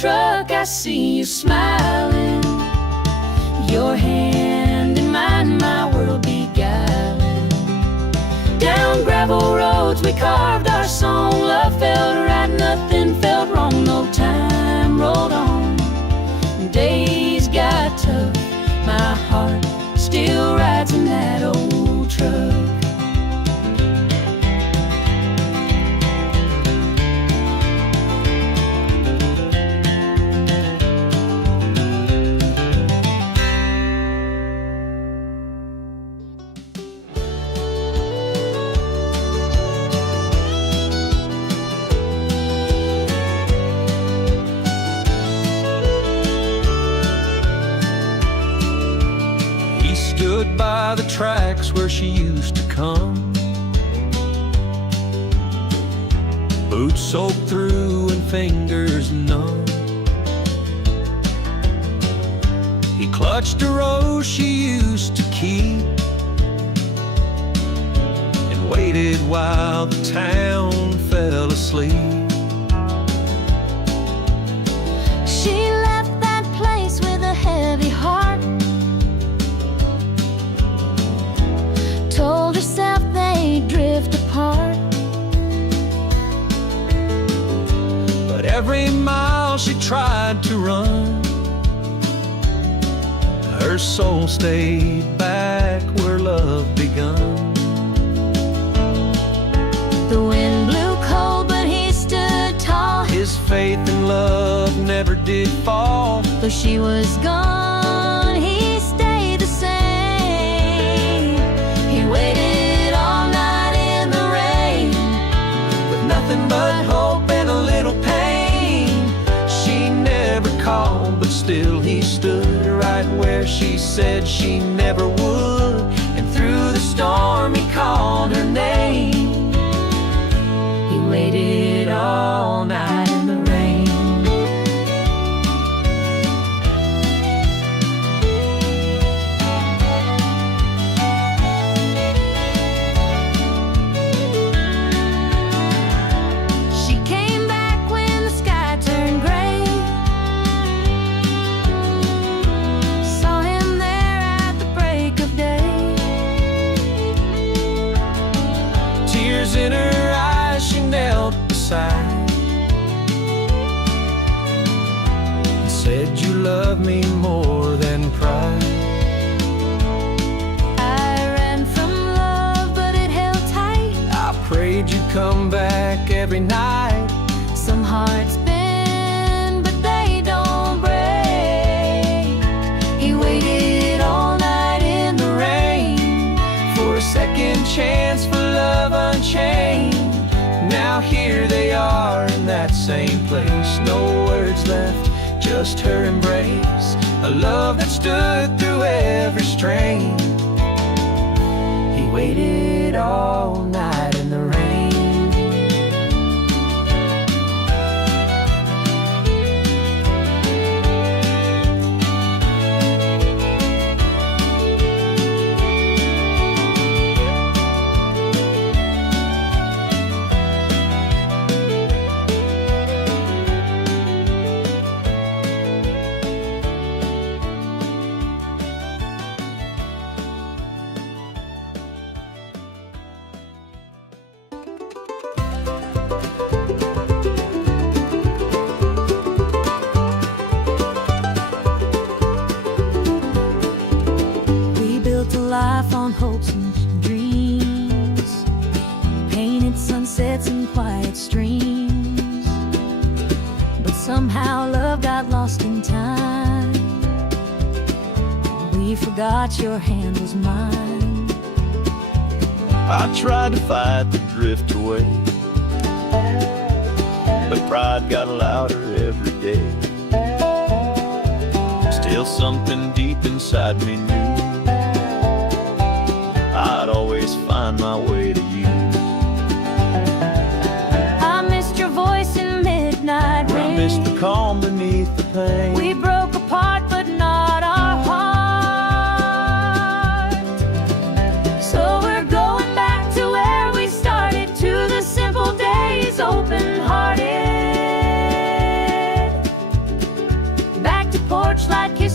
truck, I see you smiling, your hand in mine, my world beguiling. Down gravel roads we carved our song, love felt right, nothing felt wrong, no time rolled on. Days got tough, my heart still rides in that old truck. Stood by the tracks where she used to come, boots soaked through and fingers numb. He clutched a rose she used to keep and waited while the town fell asleep. She left that place with a heavy heart, told herself they'd drift apart. But every mile she tried to run, her soul stayed back where love begun. The wind blew cold, but he stood tall. His faith in love never did fall. Though she was gone, he stayed the same. He waited all night in the rain, With nothing but hope and a little pain. She never called, but still he stood right where she said she never would. And through the storm he called her name. He waited all night in the rain. she came back when the sky turned gray. Saw him there at the break of day. Tears in her eyes, she knelt beside and said, "You love me more than pride." I ran from love, but it held tight. I prayed you'd come back every night. Some hearts bend, but they don't break. He waited all night in the rain For a second chance, for love unchained. Now here they are in that same place. No words left, just her embrace. A love that stood through every strain. He waited all night in the rain. We built a life on hopes and dreams, painted sunsets and quiet streams. But somehow love got lost in time. We forgot your hand was mine. I tried to fight the drift away, but pride got louder every day. Still something deep inside me knew I'd always find my way to you. I missed your voice in midnight I rain. missed the calm beneath the pain. We broke apart, but not our heart. So we're going back to where we started, to the simple days, open-hearted.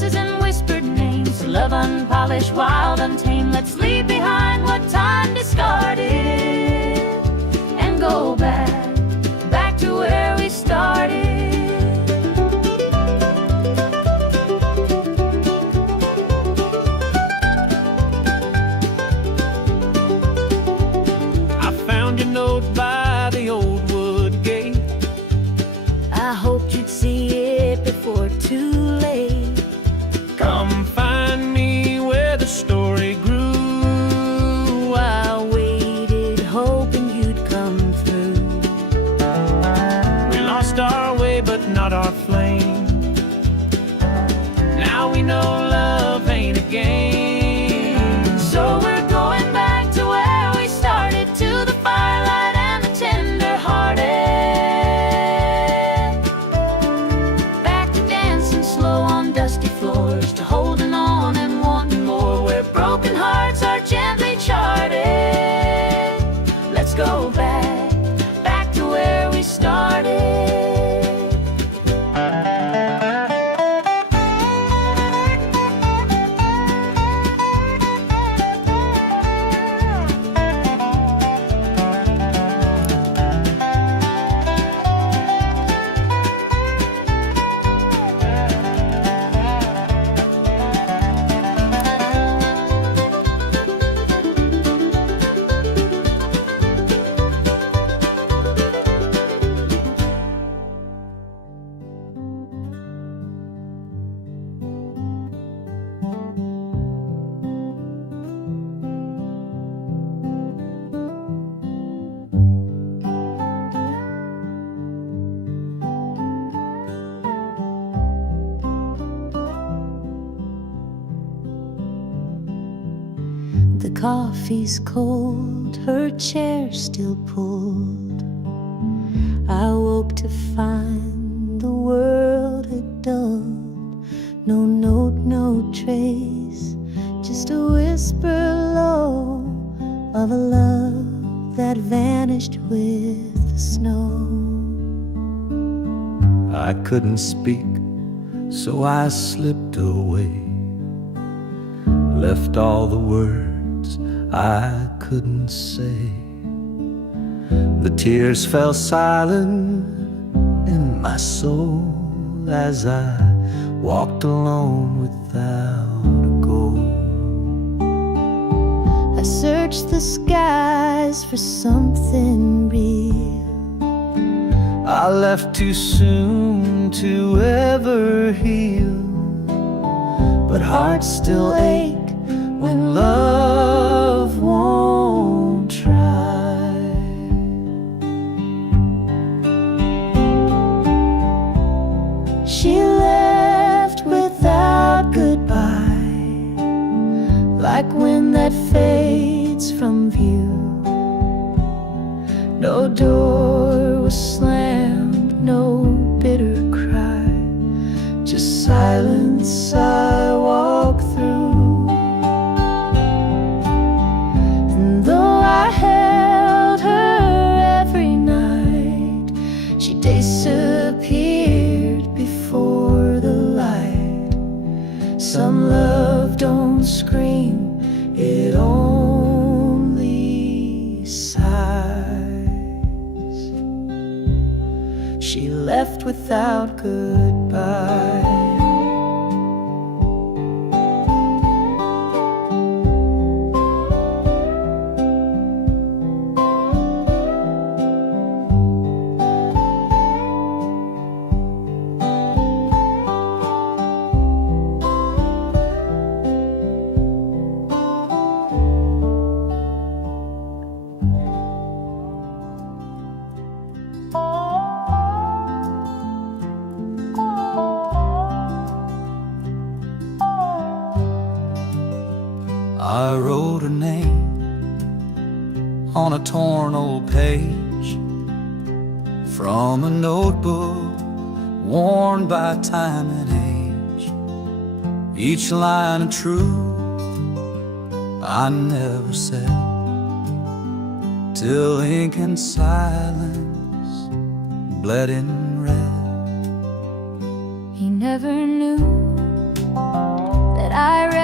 voices and whispered names. Love unpolished, wild, untamed. Let's leave behind what time discarded and go back to where we started. I found your note by the old wood gate. I hoped you'd see it before too late. Come find me where the story grew. I waited, hoping you'd come through. We lost our way, but not our flame. Now we know love ain't a game. So we're going back to where we started, to the firelight and the tender-hearted. Back to dancing slow on dusty floors, to holding on and wanting more, where broken hearts are gently charted. Let's go back to where we started. The coffee's cold, her chair still pulled. I woke to find the world had dulled. No note, no trace, just a whisper low of a love that vanished with the snow. I couldn't speak, so I slipped away. Left all the words I couldn't say. The tears fell silent in my soul as I walked alone without a goal. I searched the skies for something real. I left too soon to ever heal, but hearts still ache when love won't try. She left without goodbye, like wind that fades from view. No door was slammed, no bitter cry, just silence I walk through. And though I held her every night, she disappeared before the light. Some love don't scream, it only sighs. She left without goodbye. I wrote her name on a torn old page from a notebook worn by time and age. Each line of truth I never said, till ink and silence bled in red. He never knew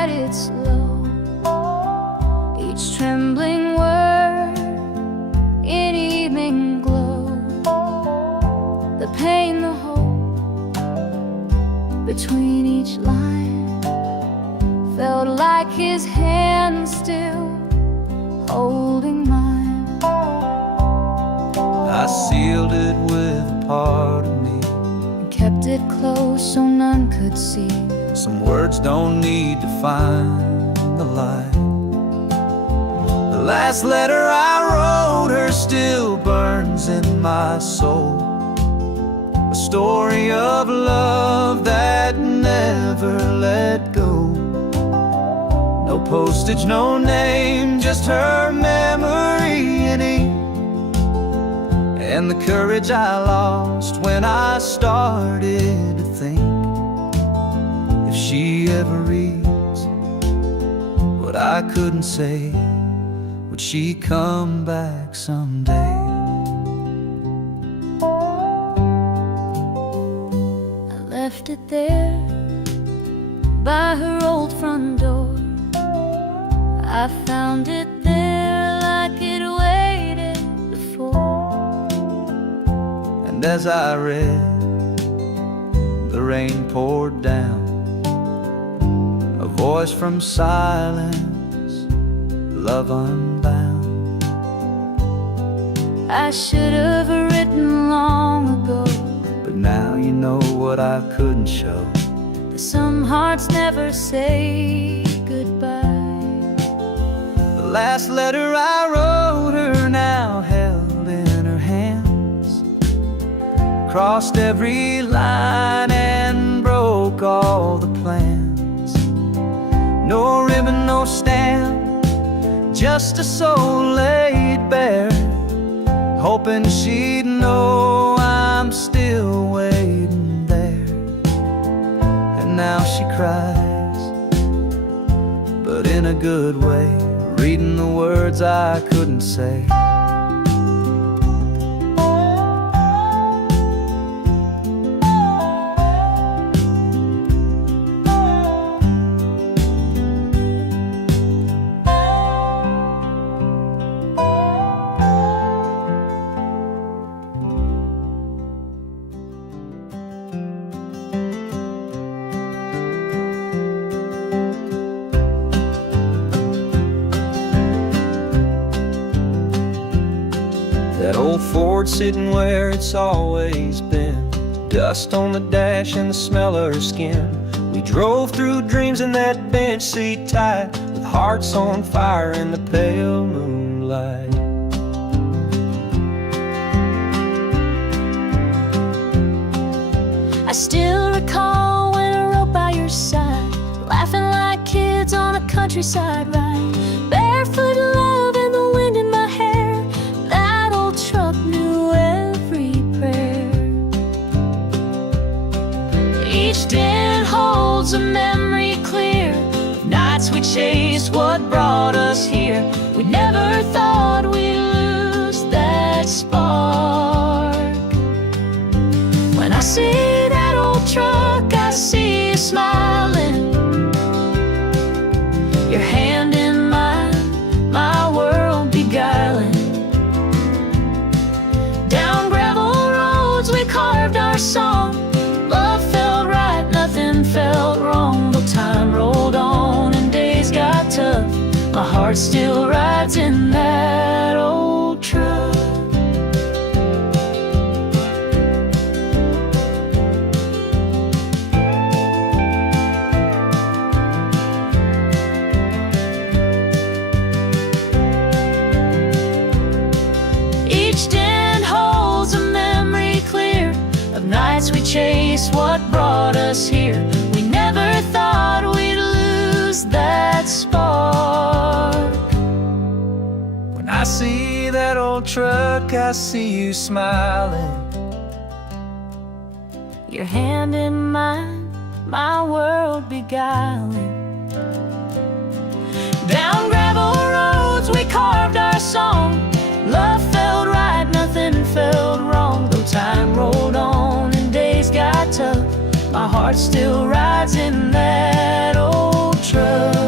write it slow, each trembling word in evening glow. The pain, the hope between each line felt like his hand still holding mine. I sealed it with a part of me, And kept it close so none could see. some words don't need to find the light. The last letter I wrote her still burns in my soul, a story of love that never let go. No postage, no name, just her memory in ink, and the courage I lost when I started to think, if she ever reads what I couldn't say, would she come back someday? I left it there by her old front door. I found it there like it waited before. And as I read, the rain poured down, a voice from silence, love unbound. I should have written long ago, But now you know what I couldn't show. that some hearts never say goodbye. The last letter I wrote her now held in her hands, crossed every line and broke all the plans. No ribbon, no stamp, just a soul laid bare, hoping she'd know I'm still waiting there. And now she cries, but in a good way, reading the words I couldn't say. That old Ford sitting where it's always been, dust on the dash and the smell of her skin. We drove through dreams in that bench seat tight, with hearts on fire in the pale moonlight. I still recall when I rode by your side, laughing like kids on a countryside ride, barefoot love and the wind in my hair. That old truck knew every prayer. Each dent holds a memory clear of nights we chased what brought us here. We never thought we'd lose that spark. When I see that old truck, I see you smiling, your hand in mine, my world beguiling. Down gravel roads we carved our song, love felt right, nothing felt wrong. Though time rolled on and days got tough, my heart still rides in that old truck. Each dent holds a memory clear of nights we chased what brought us here. We never thought we'd lose that spark. When I see that old truck, I see you smiling, Your hand in mine, my world beguiling. Down gravel roads we carved our song, love felt right, nothing felt wrong. Though time rolled on and days got tough, my heart still rides in that old truck.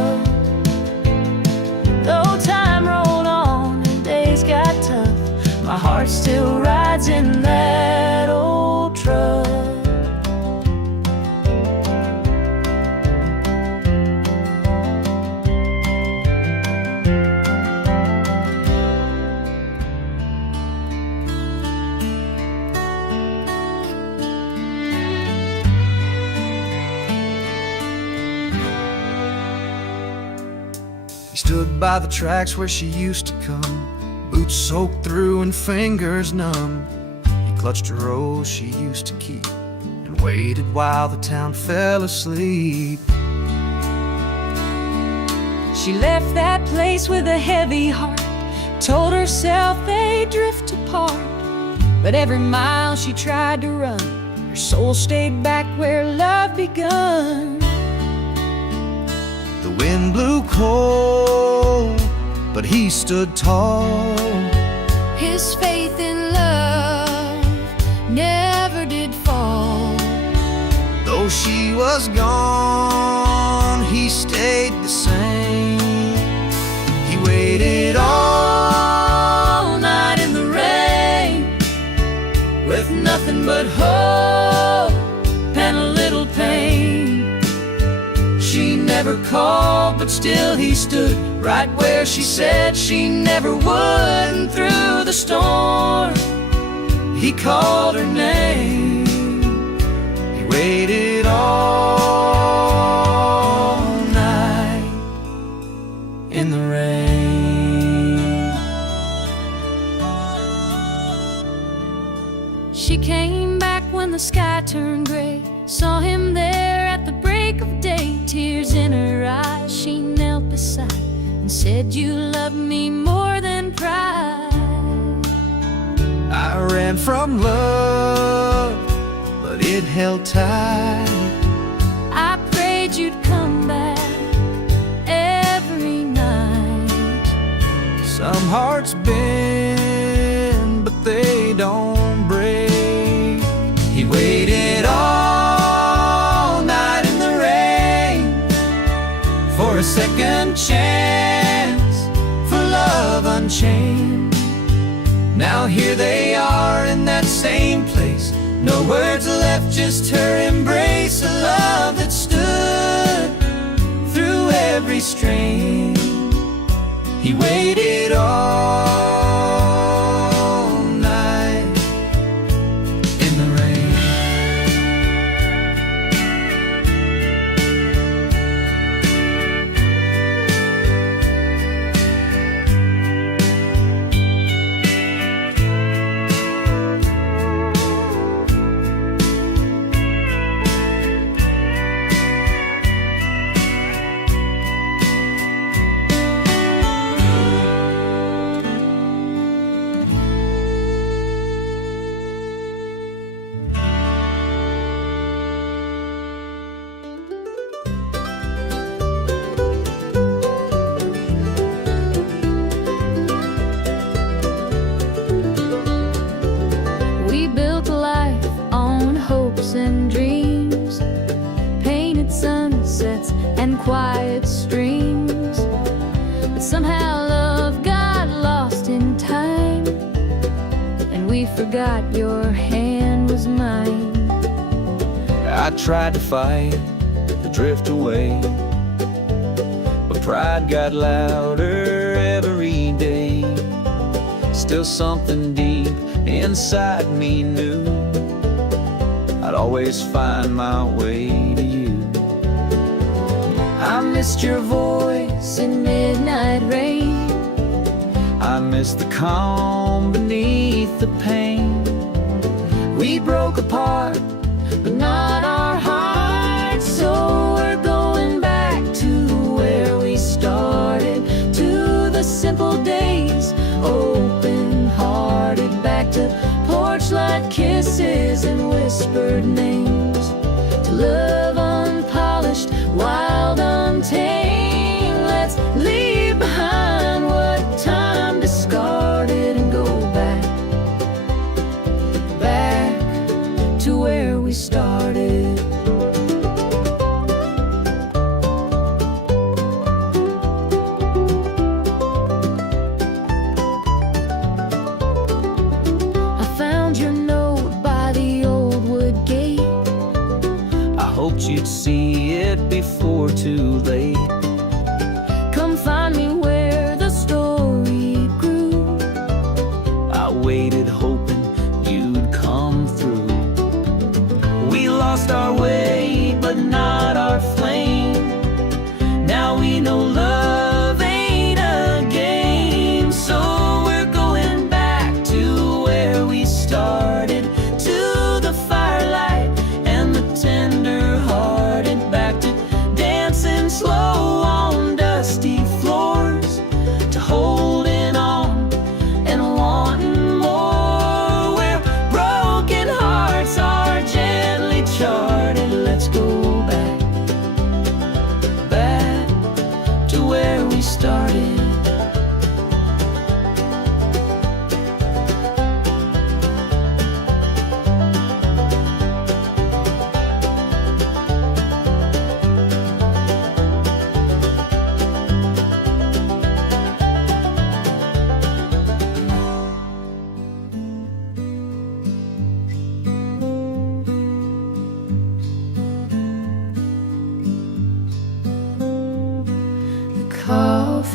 stood by the tracks where she used to come, boots soaked through and fingers numb. He clutched a rose she used to keep and waited while the town fell asleep. She left that place with a heavy heart, told herself they'd drift apart. But every mile she tried to run, her soul stayed back where love begun. The wind blew cold, but he stood tall. His faith in love never did fall. Though she was gone, he stayed the same. He waited all night in the rain, with nothing but hope and a little pain. She never called, but still he stood right where she said she never would. And through the storm, he called her name. He waited all night in the rain. She came back when the sky turned gray, saw him there at the break of day. Tears in her eyes, she knelt beside and said, "You love me more than pride." I ran from love, but it held tight. I prayed you'd come back every night. Some hearts bend, but they don't break. He waited all night in the rain for a second chance, for love unchained. Now here they are in that same place, no words left, just her embrace. A love that stood through every strain. He waited all night in the rain. We built a life on hopes and dreams, painted sunsets and quiet streams. But somehow love got lost in time, and we forgot your hand was mine. I tried to fight, to drift away, but pride got louder every day. Still something deep inside me knew I'd always find my way to you. I missed your voice in midnight rain. I missed the calm beneath the pain. We broke apart, but not our hearts. So we're going back to where we started, to the simple days, open-hearted, back to porch light kisses and whispered names, to love unpolished, wild, untamed. Let's leave behind what time discarded and go back, back to where we started. I found your note by the old wood gate. I hoped you'd see it before too late. Come find me where the story grew. I waited hoping you'd come through. We lost our way, but not our flame. Now we know love ain't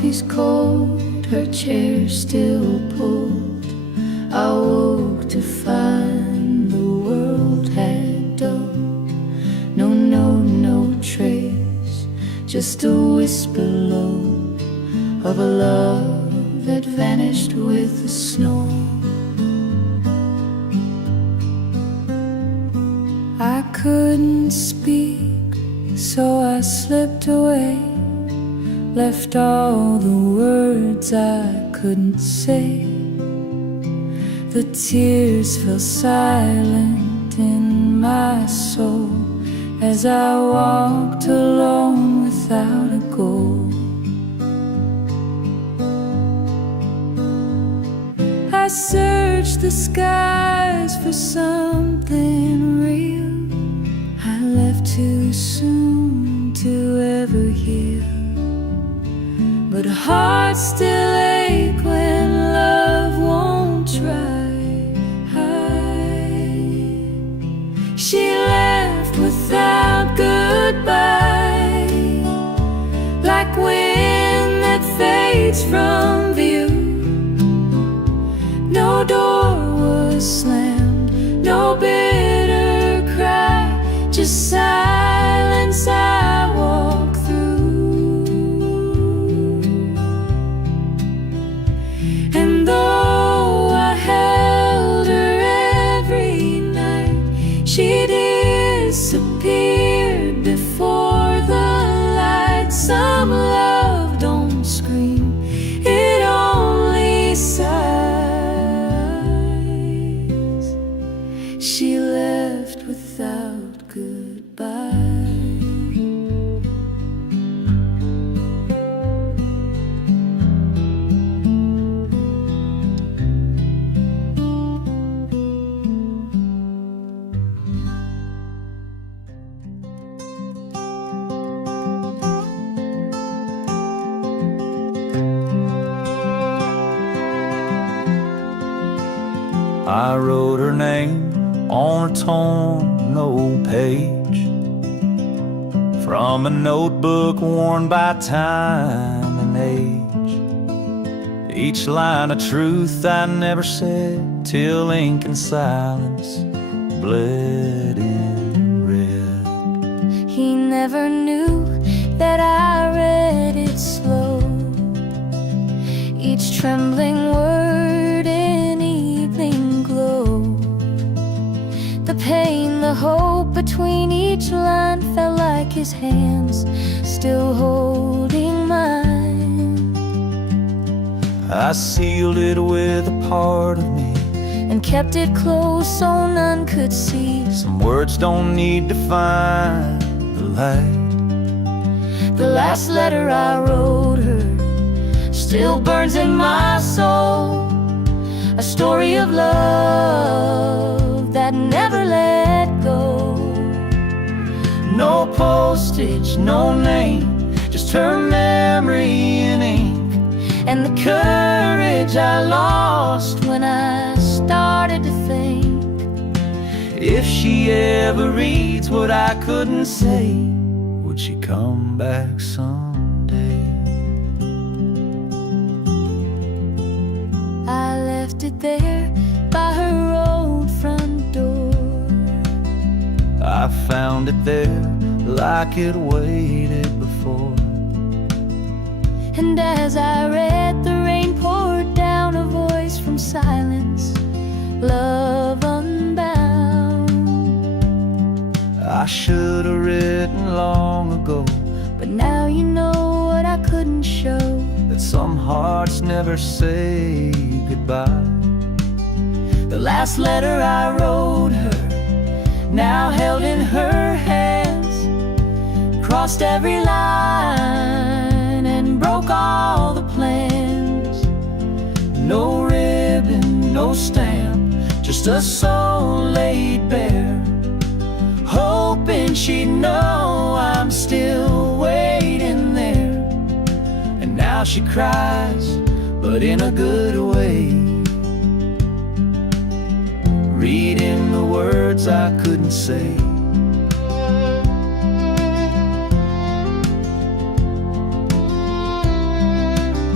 she's cold, her chair still pulled. I woke to find the world had dulled. No trace, just a whisper low of a love that vanished with the snow. I couldn't speak, so I slipped away, left all the words I couldn't say. The tears fell silent in my soul as I walked alone without a goal. I searched the skies for something real. I left too soon to ever heal, but hearts still ache when love won't try. She left without goodbye, like wind that fades from view. No door was slammed, no bitter cry, just silence I walk through. And though I held her every night, she disappeared before the light. Some love don't scream, it only sighs. She left without goodbye. I wrote her name on a torn old page from a notebook worn by time and age. Each line a truth I never said till ink and silence bled in red. He never knew that I read it slow, each trembling word in evening glow. The pain, the hope between each line felt like his hands still holding mine. I sealed it with a part of me and kept it close so none could see. Some words don't need to find the light. The last letter I wrote her still burns in my soul, a story of love that never let go. No postage, no name, just her memory in ink, and the courage I lost when I started to think. If she ever reads what I couldn't say, would she come back someday? I left it there by her old front door. I found it there like it waited before. And as I read, the rain poured down, a voice from silence, love unbound. I should have written long ago, but now you know what I couldn't show, that some hearts never say goodbye. The last letter I wrote her, now held in her hands, crossed every line and broke all the plans. No ribbon, no stamp, just a soul laid bare, hoping she'd know I'm still waiting there. And now she cries, but in a good way, reading the words I couldn't say.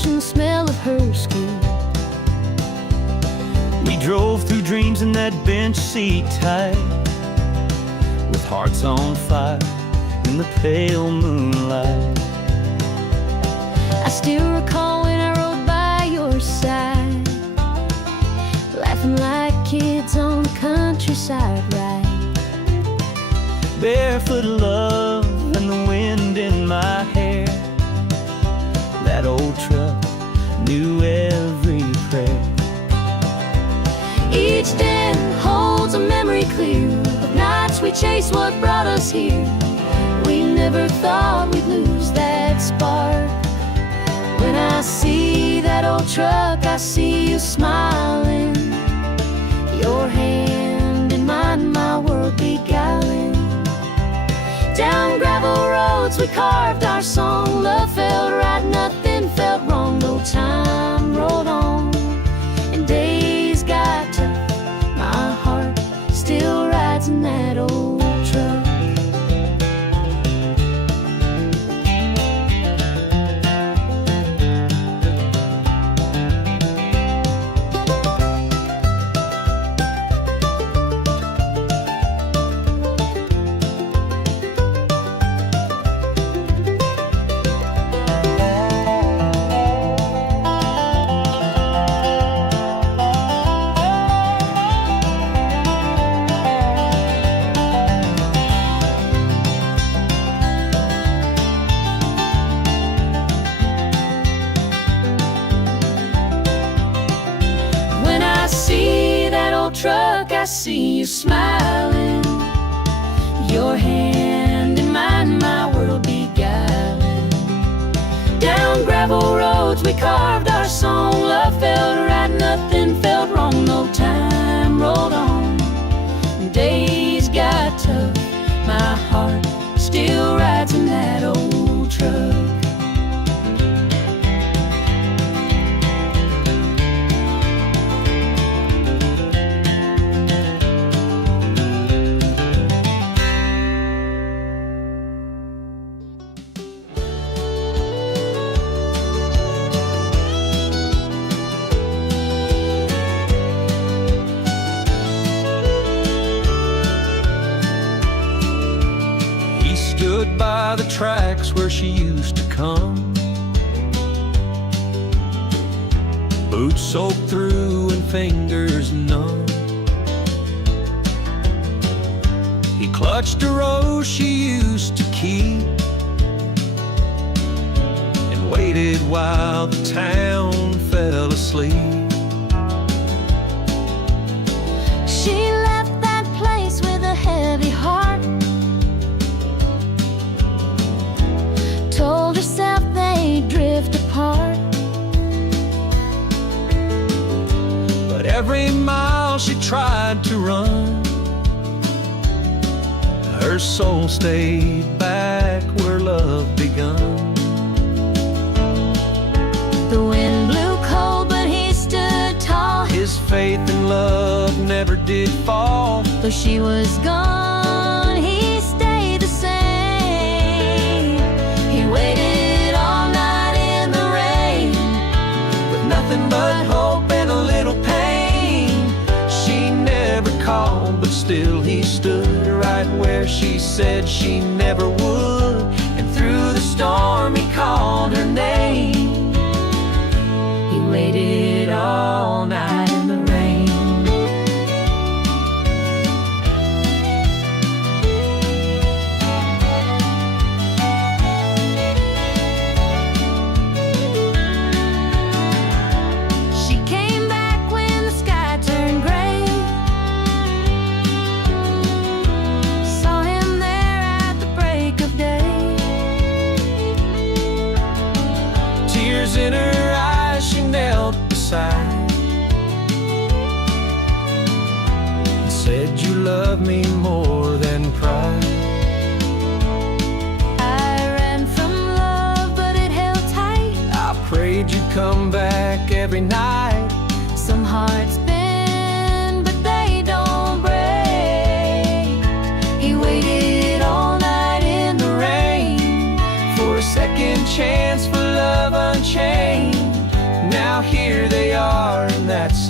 brush and the smell of her skin. We drove through dreams in that bench seat tight, with hearts on fire in the pale moonlight. I still recall when I rode by your side, laughing like kids on the countryside ride. Barefoot love and the wind in my hair. That old truck knew every prayer. Each day holds a memory clear of nights we chased what brought us here. We never thought we'd lose that spark. When I see that old truck, I see you smiling, your hand in mine, my world beguiling. Down gravel roads we carved our song. Love felt right, nothing felt wrong. No time rolled on and days got tough. My heart still rides in that old truck. Truck, I see you smiling, your hand in mine, my world beguiling. Down gravel roads we carved our song. Love felt right, nothing felt wrong. No time rolled on, days got tough. My heart still rides in that old truck. Stood by the tracks where she used to come, boots soaked through and fingers numb. He clutched a rose she used to keep and waited while the town fell asleep. She left that place with a heavy heart, told herself they'd drift apart. But every mile she tried to run, her soul stayed back where love begun. The wind blew cold, but he stood tall. His faith in love never did fall. Though she was gone, he stayed the same. He waited all night in the rain, With nothing but hope and a little pain. She never called, but still he stood right where she said she never would. And through the storm he called her name. he waited all night in the rain. She came back when the sky turned gray, saw him there at the break of day. Tears in her eyes, she knelt beside and said, "You love me more than pride." I ran from love, but it held tight. I prayed you'd come back every night. Some hearts bend, but they don't break. He waited all night in the rain For a second chance, for love unchained.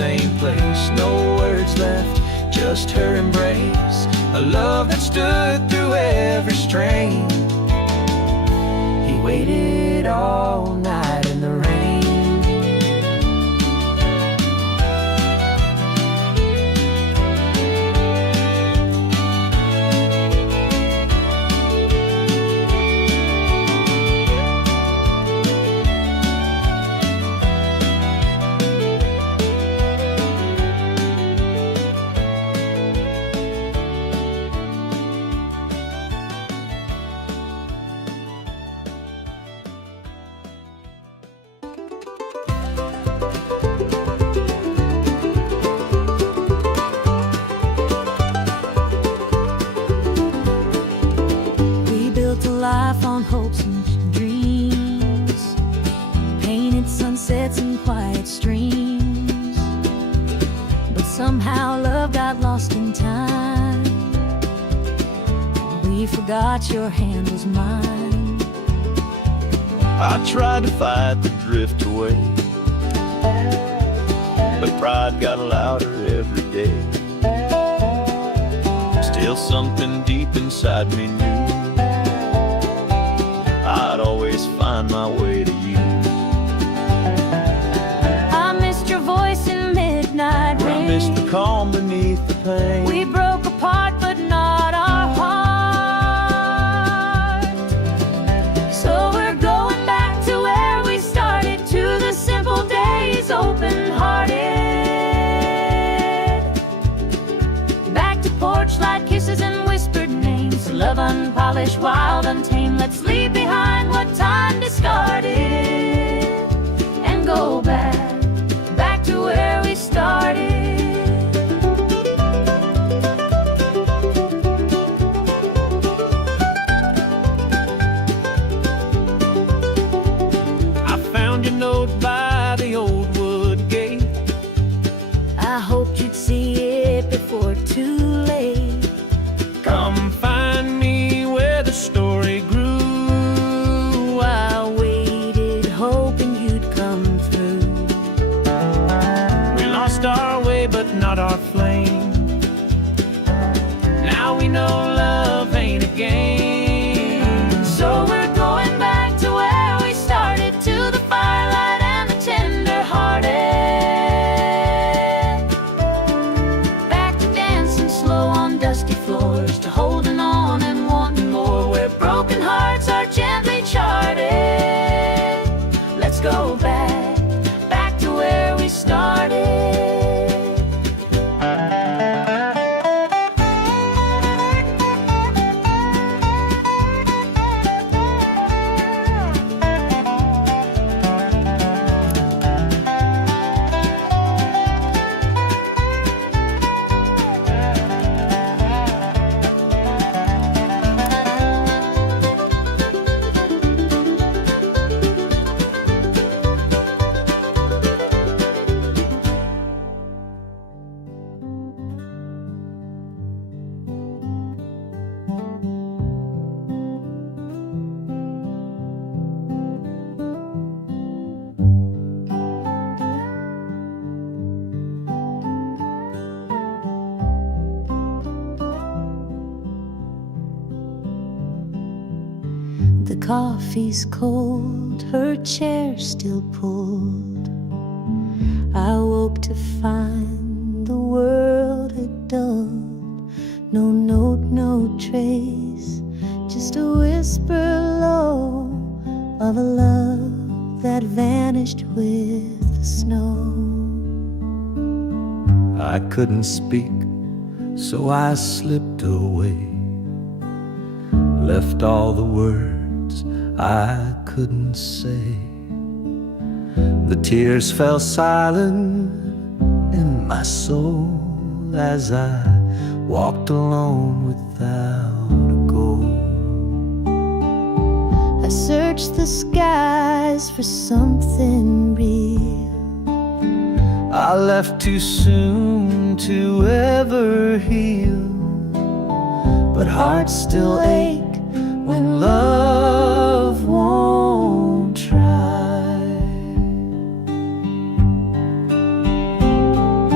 same place. No words left, just her embrace. A love that stood through every strain. He waited all night in the rain. Life on hopes and dreams, painted sunsets and quiet streams. But somehow love got lost in time. We forgot your hand was mine. I tried to fight the drift away, but pride got louder every day. Still something deep inside me knew I'd always find my way to you. I missed your voice in midnight rain. I missed the calm beneath the pain. We broke apart but not our heart. So we're going back to where we started, to the simple days, open-hearted. Back to porch light kisses and whispered names. Love unpolished, wild, untamed. Let's leave behind what time discarded and go back to where we started. I found your note by the old wood gate. I hoped you'd see it before too late. Come find me where the story grew. I waited, hoping you'd come through. We lost our way, but not our flame. Now we know love ain't a game. So we're going back to where we started, to the firelight and the tender-hearted. Back to dancing slow on dusty floors, to holding on and wanting more, where broken hearts are gently charted. Let's go back to where we started. The coffee's cold, her chair still pulled. I woke to find the world had dulled. No note, no trace, just a whisper low of a love that vanished with the snow. I couldn't speak, so I slipped away. Left all the words I couldn't say. The tears fell silent in my soul as I walked alone without a goal. I searched the skies for something real. I left too soon to ever heal, but hearts still ache when love won't try.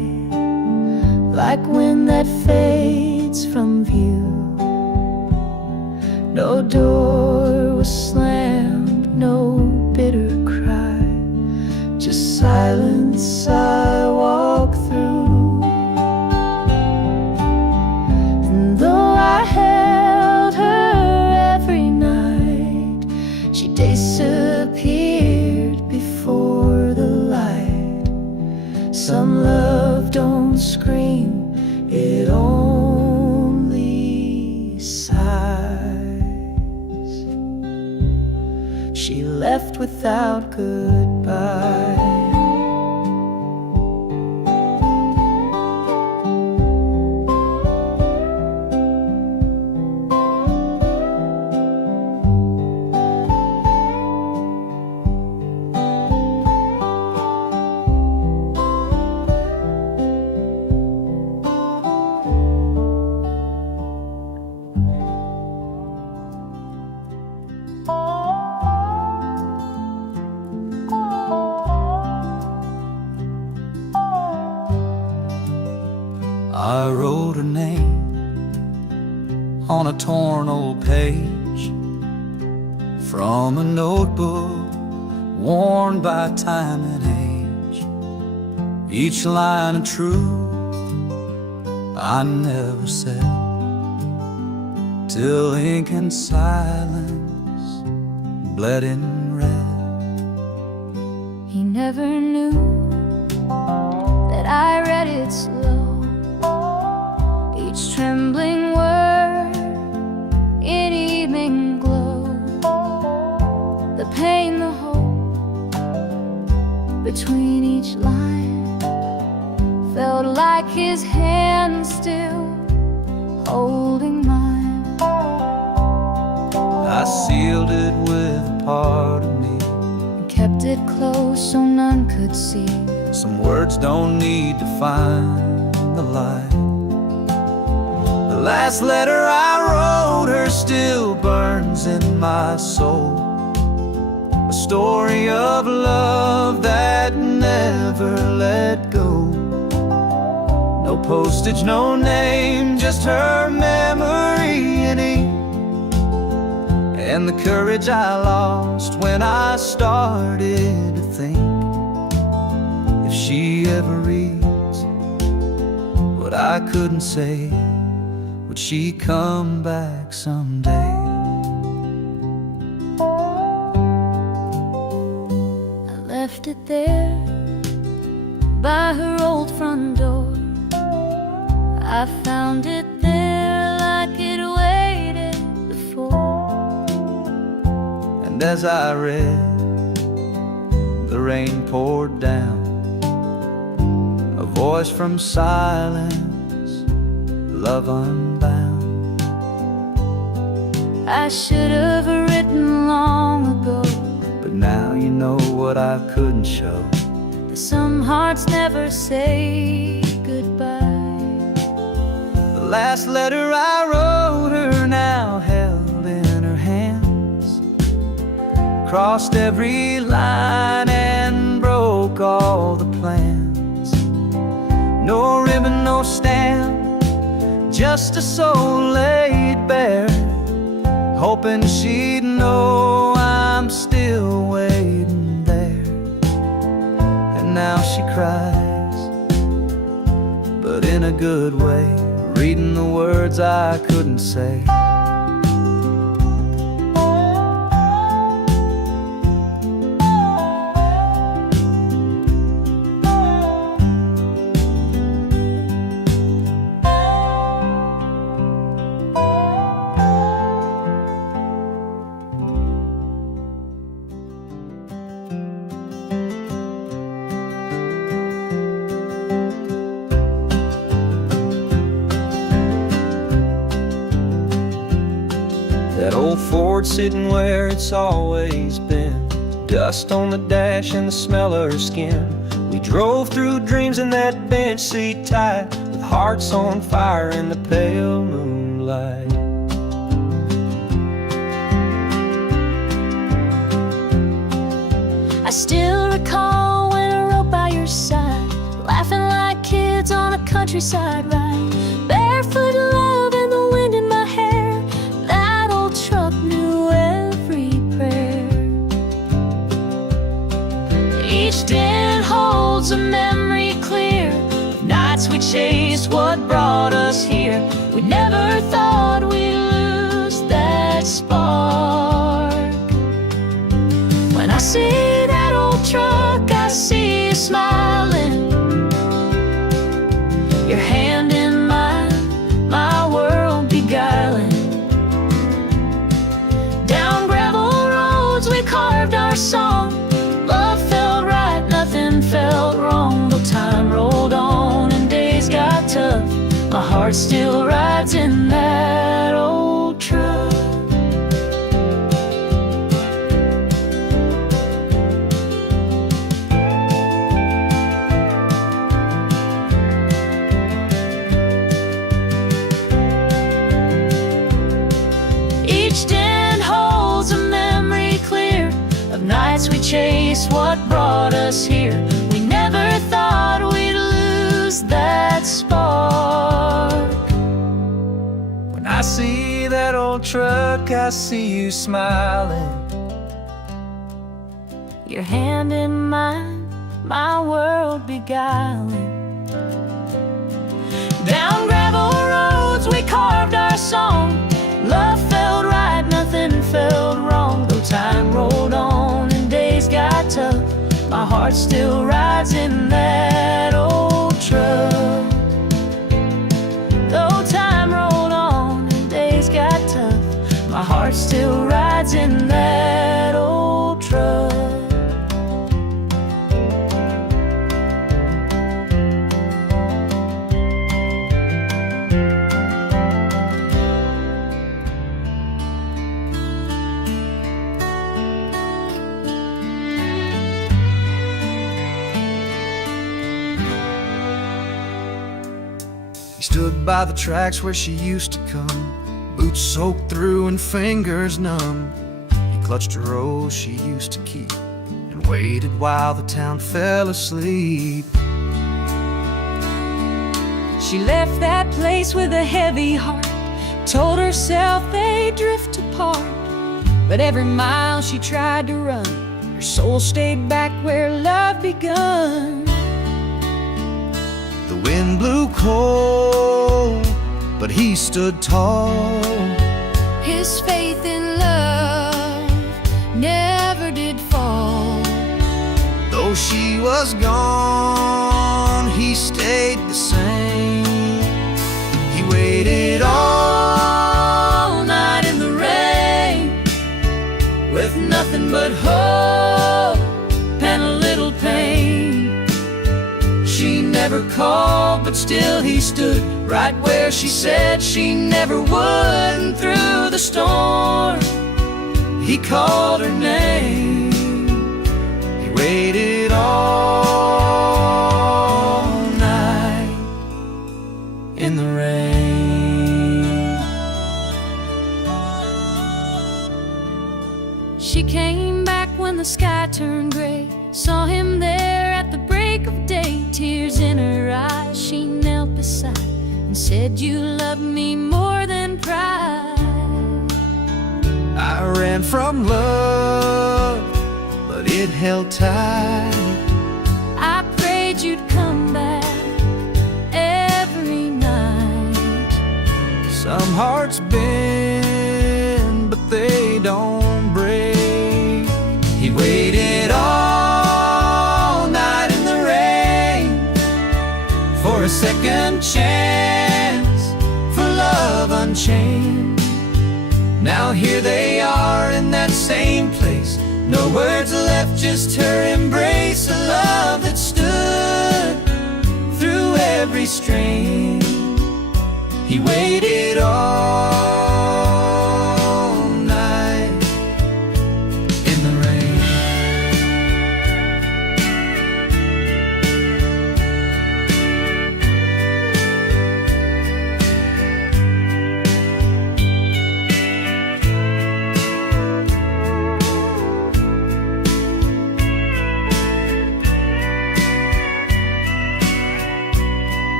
like wind that fades from view. No door was slammed, no bitter cry, just silence I walk through. And though I held her every night, she disappeared before the light. Some love don't scream, it only sighs. She left without goodbye. I wrote her name on a torn old page from a notebook worn by time and age. Each line of truth I never said, till ink and silence bled in red. He never knew that I read it slow, each trembling word in evening glow. The pain, the hope between each line felt like his hand still holding mine. I sealed it with a part of me, And kept it close so none could see. some words don't need to find the light. The last letter I wrote her still burns in my soul, a story of love that never let go. No postage, no name, just her memory in ink, and the courage I lost when I started to think, if she ever reads what I couldn't say, would she come back someday? I left it there by her old front door. I found it there like it waited before. And as I read, the rain poured down, a voice from silence, love unbound. I should have written long ago, But now you know what I couldn't show. that some hearts never say goodbye. The last letter I wrote her now held in her hands, crossed every line and broke all the plans. No ribbon, no stamp, just a soul laid bare, hoping she'd know I'm still waiting there. And now she cries, but in a good way, reading the words I couldn't say. That old Ford sitting where it's always been, dust on the dash and the smell of her skin. We drove through dreams in that bench seat tight, with hearts on fire in the pale moonlight. I still recall when I rode by your side, laughing like kids kids on a countryside ride, barefoot love and the wind in my hair. That old truck knew every prayer. Each den holds a memory clear, nights we chased what brought us here. We never thought we'd lose that spark. When I see that old truck, I see you smiling, your hand in mine, my world beguiling. Down gravel roads we carved our song. Love felt right, nothing felt wrong. Though time rolled on and days got tough, my heart still rides in that old truck. Each den holds a memory clear of nights we chased what brought us here. We never thought we'd lose that spark. When I see that old truck, I see you smiling, Your hand in mine, my world beguiling. Down gravel roads we carved our song. Love felt right, nothing felt wrong. Though time rolled on and days got tough, my heart still rides in that old truck. Though time rolled on and days got tough, my heart still rides in that old truck. He stood by the tracks where she used to come, boots soaked through and fingers numb. He clutched a rose she used to keep and waited while the town fell asleep. She left that place with a heavy heart, told herself they'd drift apart. But every mile she tried to run, her soul stayed back where love begun. The wind blew cold, but he stood tall. His faith in love never did fall. Though she was gone, he stayed the same. He waited all night in the rain, with nothing but hope and a little pain. She never called, but still he stood right where she said she never would. And through the storm, he called her name. He waited all night in the rain. She came back when the sky turned gray, saw him there at the break of day. Tears in her eyes, she knelt beside and said, "You love me more than pride." I ran from love, but it held tight. I prayed you'd come back every night. Some hearts bend, but they don't break. He waited all night in the rain for a second chance, for love unchained. Now here they are in that same place, no words left, just her embrace. A love that stood through every strain. He waited all night in the rain.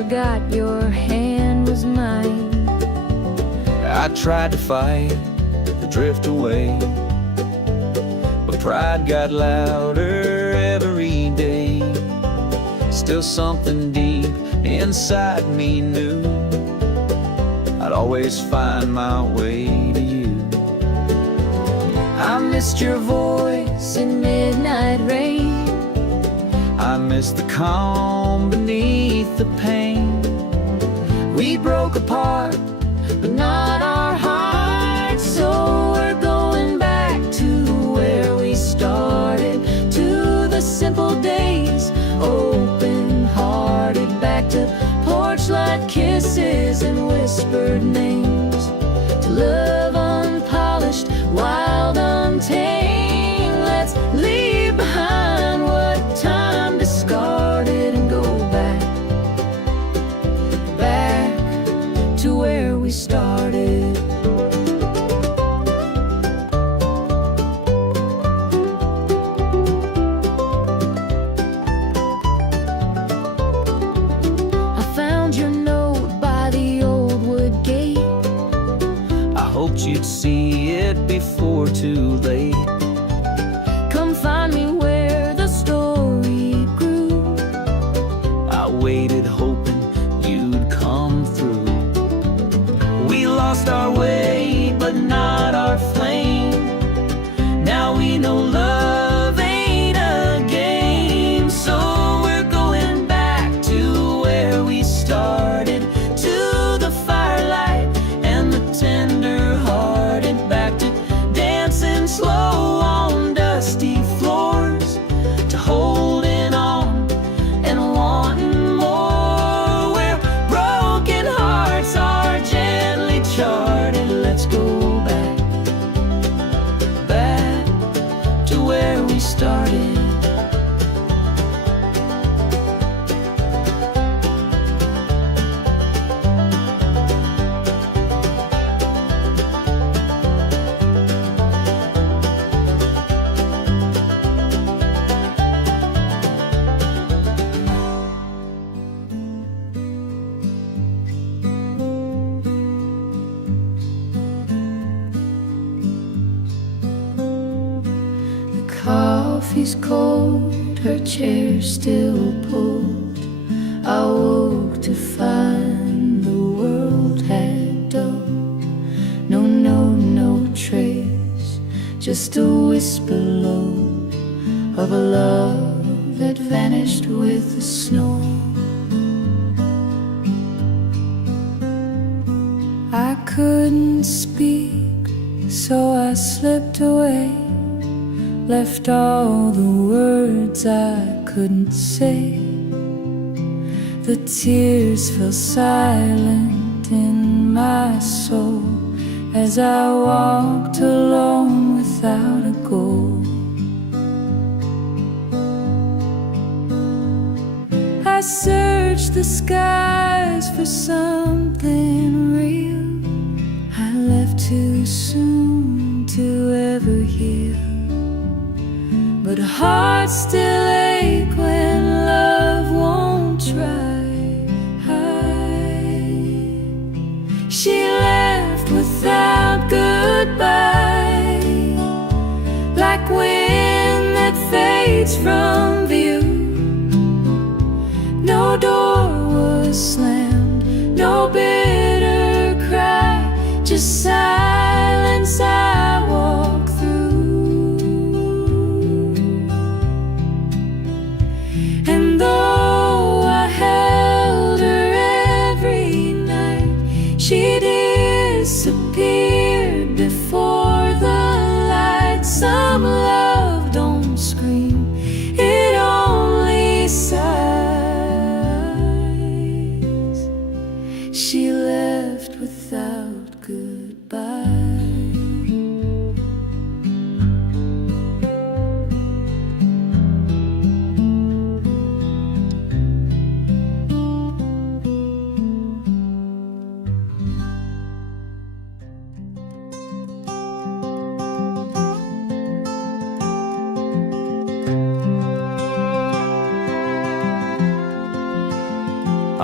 forgot your hand was mine. I tried to fight the drift away, but pride got louder every day. Still something deep inside me knew I'd always find my way to you. I missed your voice in midnight rain. I missed the calm beneath the pain. We broke apart, but not our hearts. So we're going back to where we started, to the simple days, open-hearted. Back to porch light kisses and whispered names, to love unpolished, wild, untamed. Let's leave behind what time discarded and go back, back to where we started. I found your note by the old wood gate. I hoped you'd see it before too late. Come find me where the story grew. I waited hoping you'd come through. We lost our way, but not our flame. Now we know love ain't a game. So we're going back to where we started, to the firelight and the tender-hearted. Back to dancing slow on dusty floors, to holding on and wanting more, where broken hearts are gently charted. Let's go back, back to where we started. The coffee's cold, her chair still pulled. I woke to find the world had dulled. No trace, just a whisper low of a love that vanished with the snow. I couldn't speak, so I slipped away, left all the words I couldn't say. The tears fell silent in my soul as I walked alone without a goal. I searched the skies for something real. I left too soon to ever heal, but hearts still ache when love won't try. She left without goodbye, like wind that fades from view. No door was slammed, no bitter cry, just silence I walk through. And though I held her every night, she disappeared before the light. Some love don't scream, it only sighs. She left without goodbye.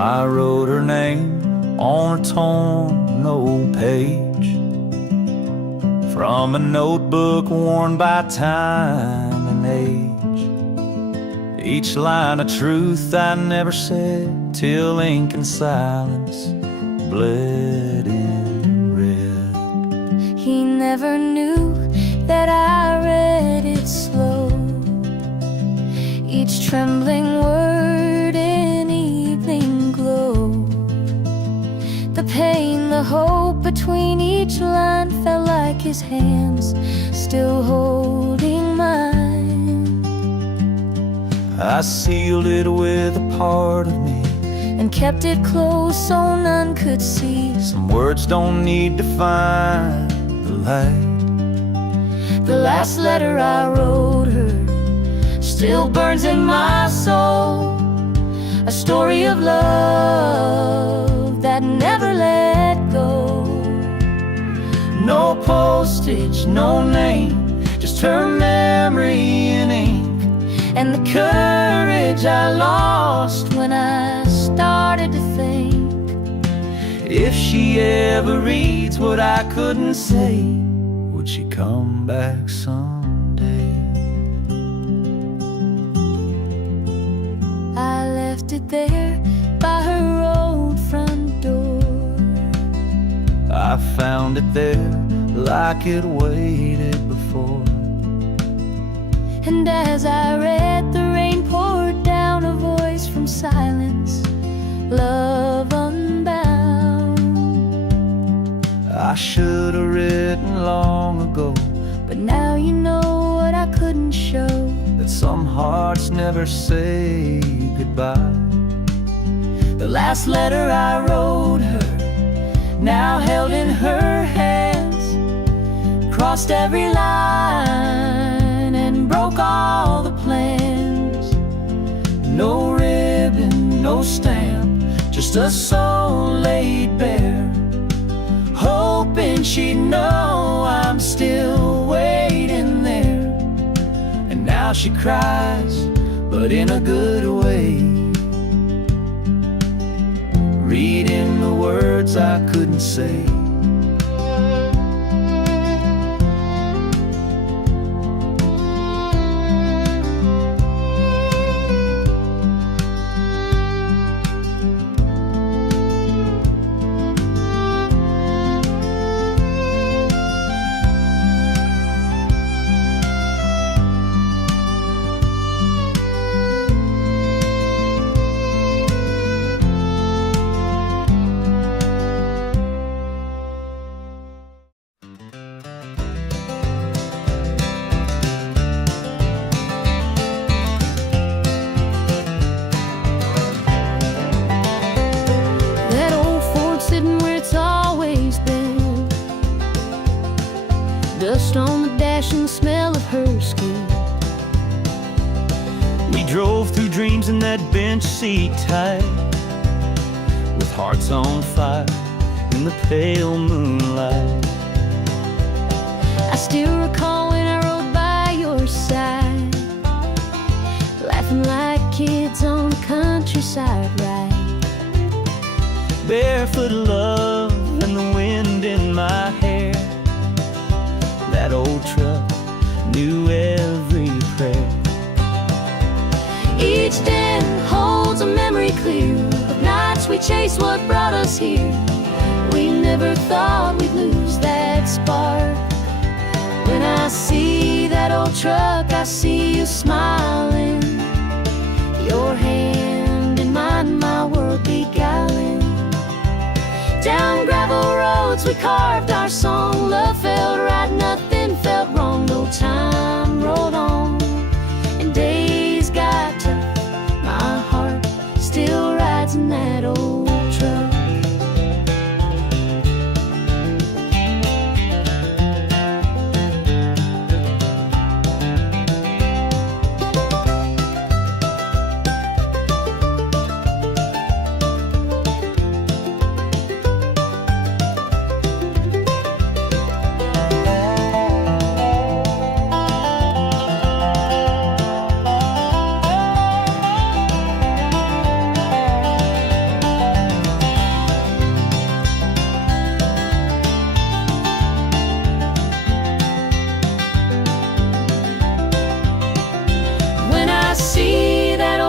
I wrote her name on a torn old page from a notebook worn by time and age. Each line of truth I never said till ink and silence bled in red. He never knew that I read it slow, each trembling word in evening glow. The pain, the hope between each line felt like his hands still holding mine. I sealed it with a part of me and kept it close so none could see. Some words don't need to find the light. The last letter I wrote her still burns in my soul, a story of love that never let go. No postage, no name, just her memory in ink, and the courage I lost when I started to think. If she ever reads what I couldn't say, would she come back someday? I left it there by her old front door. I found it there like it waited before. And as I read, the rain poured down, a voice from silence, love unbound. I should have written long ago, but now you know what I couldn't show, that some hearts never say goodbye. The last letter I wrote her, now held in her hands, crossed every line and broke all the plans. No ribbon, no stamp, just a soul laid bare, hoping she'd know I'm still waiting there. And now she cries, but in a good way, reading the words I couldn't say. Dust on the dash and the smell of her skin. We drove through dreams in that bench seat tight, with hearts on fire in the pale moonlight. I still recall when I rode by your side, laughing like kids on the countryside ride. Barefoot love and the wind in my hair. That old truck knew every prayer. Each den holds a memory clear of nights we chased what brought us here. We never thought we'd lose that spark. When I see that old truck, I see you smiling, your hand in mine, my world beguiling. Down gravel roads we carved our song. Love felt right, nothing felt wrong. No time rolled on and days got tough. My heart still rides in that old truck.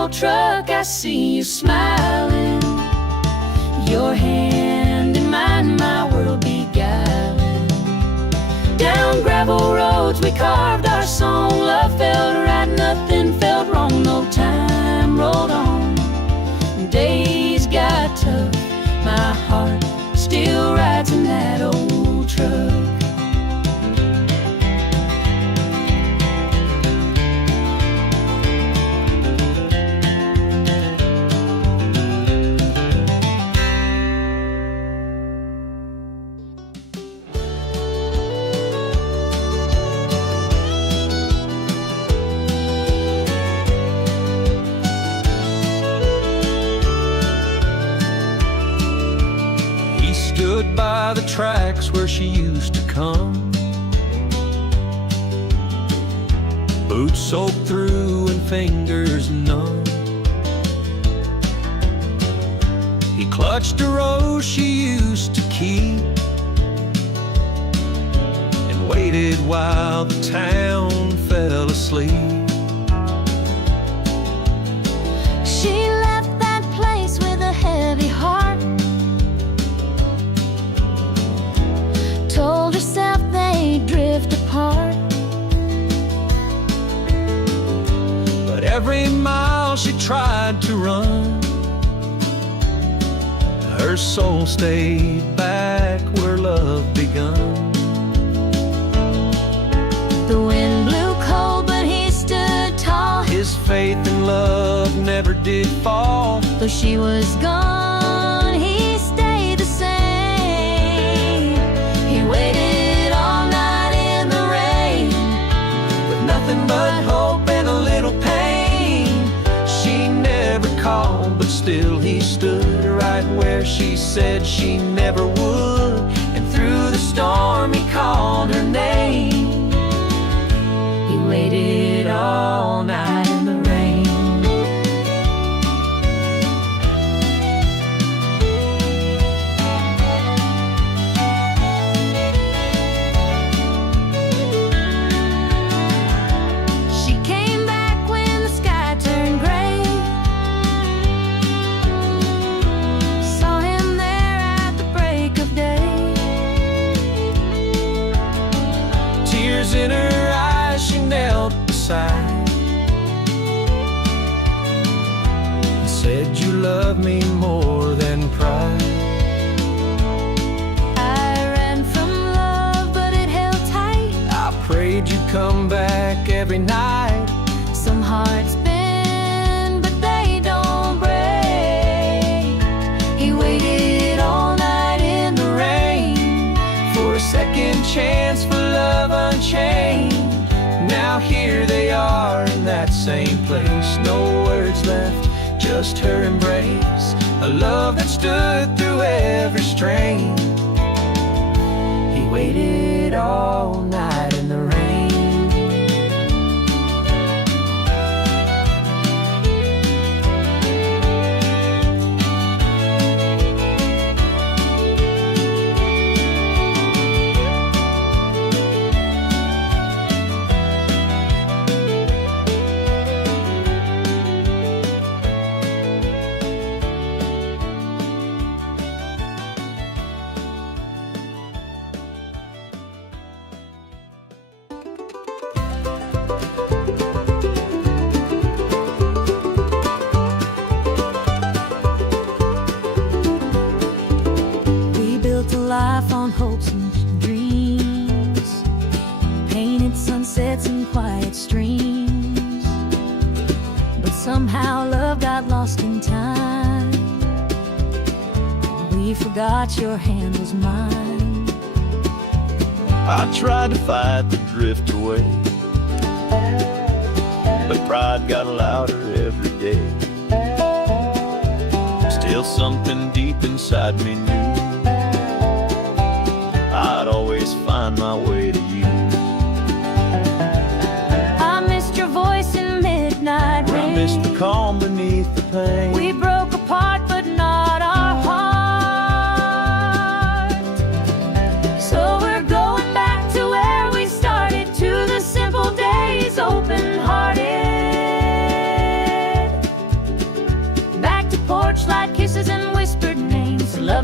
old truck, I see you smiling. Your hand in mine, my world beguiling. Down gravel roads we carved our song. Love felt right, nothing felt wrong. No time rolled on. Days got tough, my heart still rides in that old truck. Stood by the tracks where she used to come, boots soaked through and fingers numb. He clutched a rose she used to keep and waited while the town fell asleep. She left that place with a heavy heart, told herself they'd drift apart. But every mile she tried to run, her soul stayed back where love begun. The wind blew cold, but he stood tall. His faith in love never did fall. Though she was gone, he stayed the same. He waited all night in the rain, With nothing but hope and a little pain. She never called, but still he stood right where she said she never would. And through the storm he called her name. He waited all night in the rain. she came back when the sky turned gray. Saw him there at the break of day. Tears in her eyes, she knelt beside and said, "You love me more than pride." I ran from love, but it held tight. I prayed you'd come back every night. Some hearts bend, but they don't break. He waited all night in the rain For a second chance for love unchained. Now here they are in that same place. No words left, just her embrace. A love that stood through every strain. He waited all night in the rain. We built a life on hopes and dreams, painted sunsets and quiet streams. But somehow love got lost in time. We forgot your hand was mine. I tried to fight the drift away, but pride got louder every day. Still something deep inside me knew I'd always find my way to you. I missed your voice in midnight I rain. missed the calm beneath the pain. We broke apart, but not our heart. So we're going back to where we started, to the simple days, open-hearted.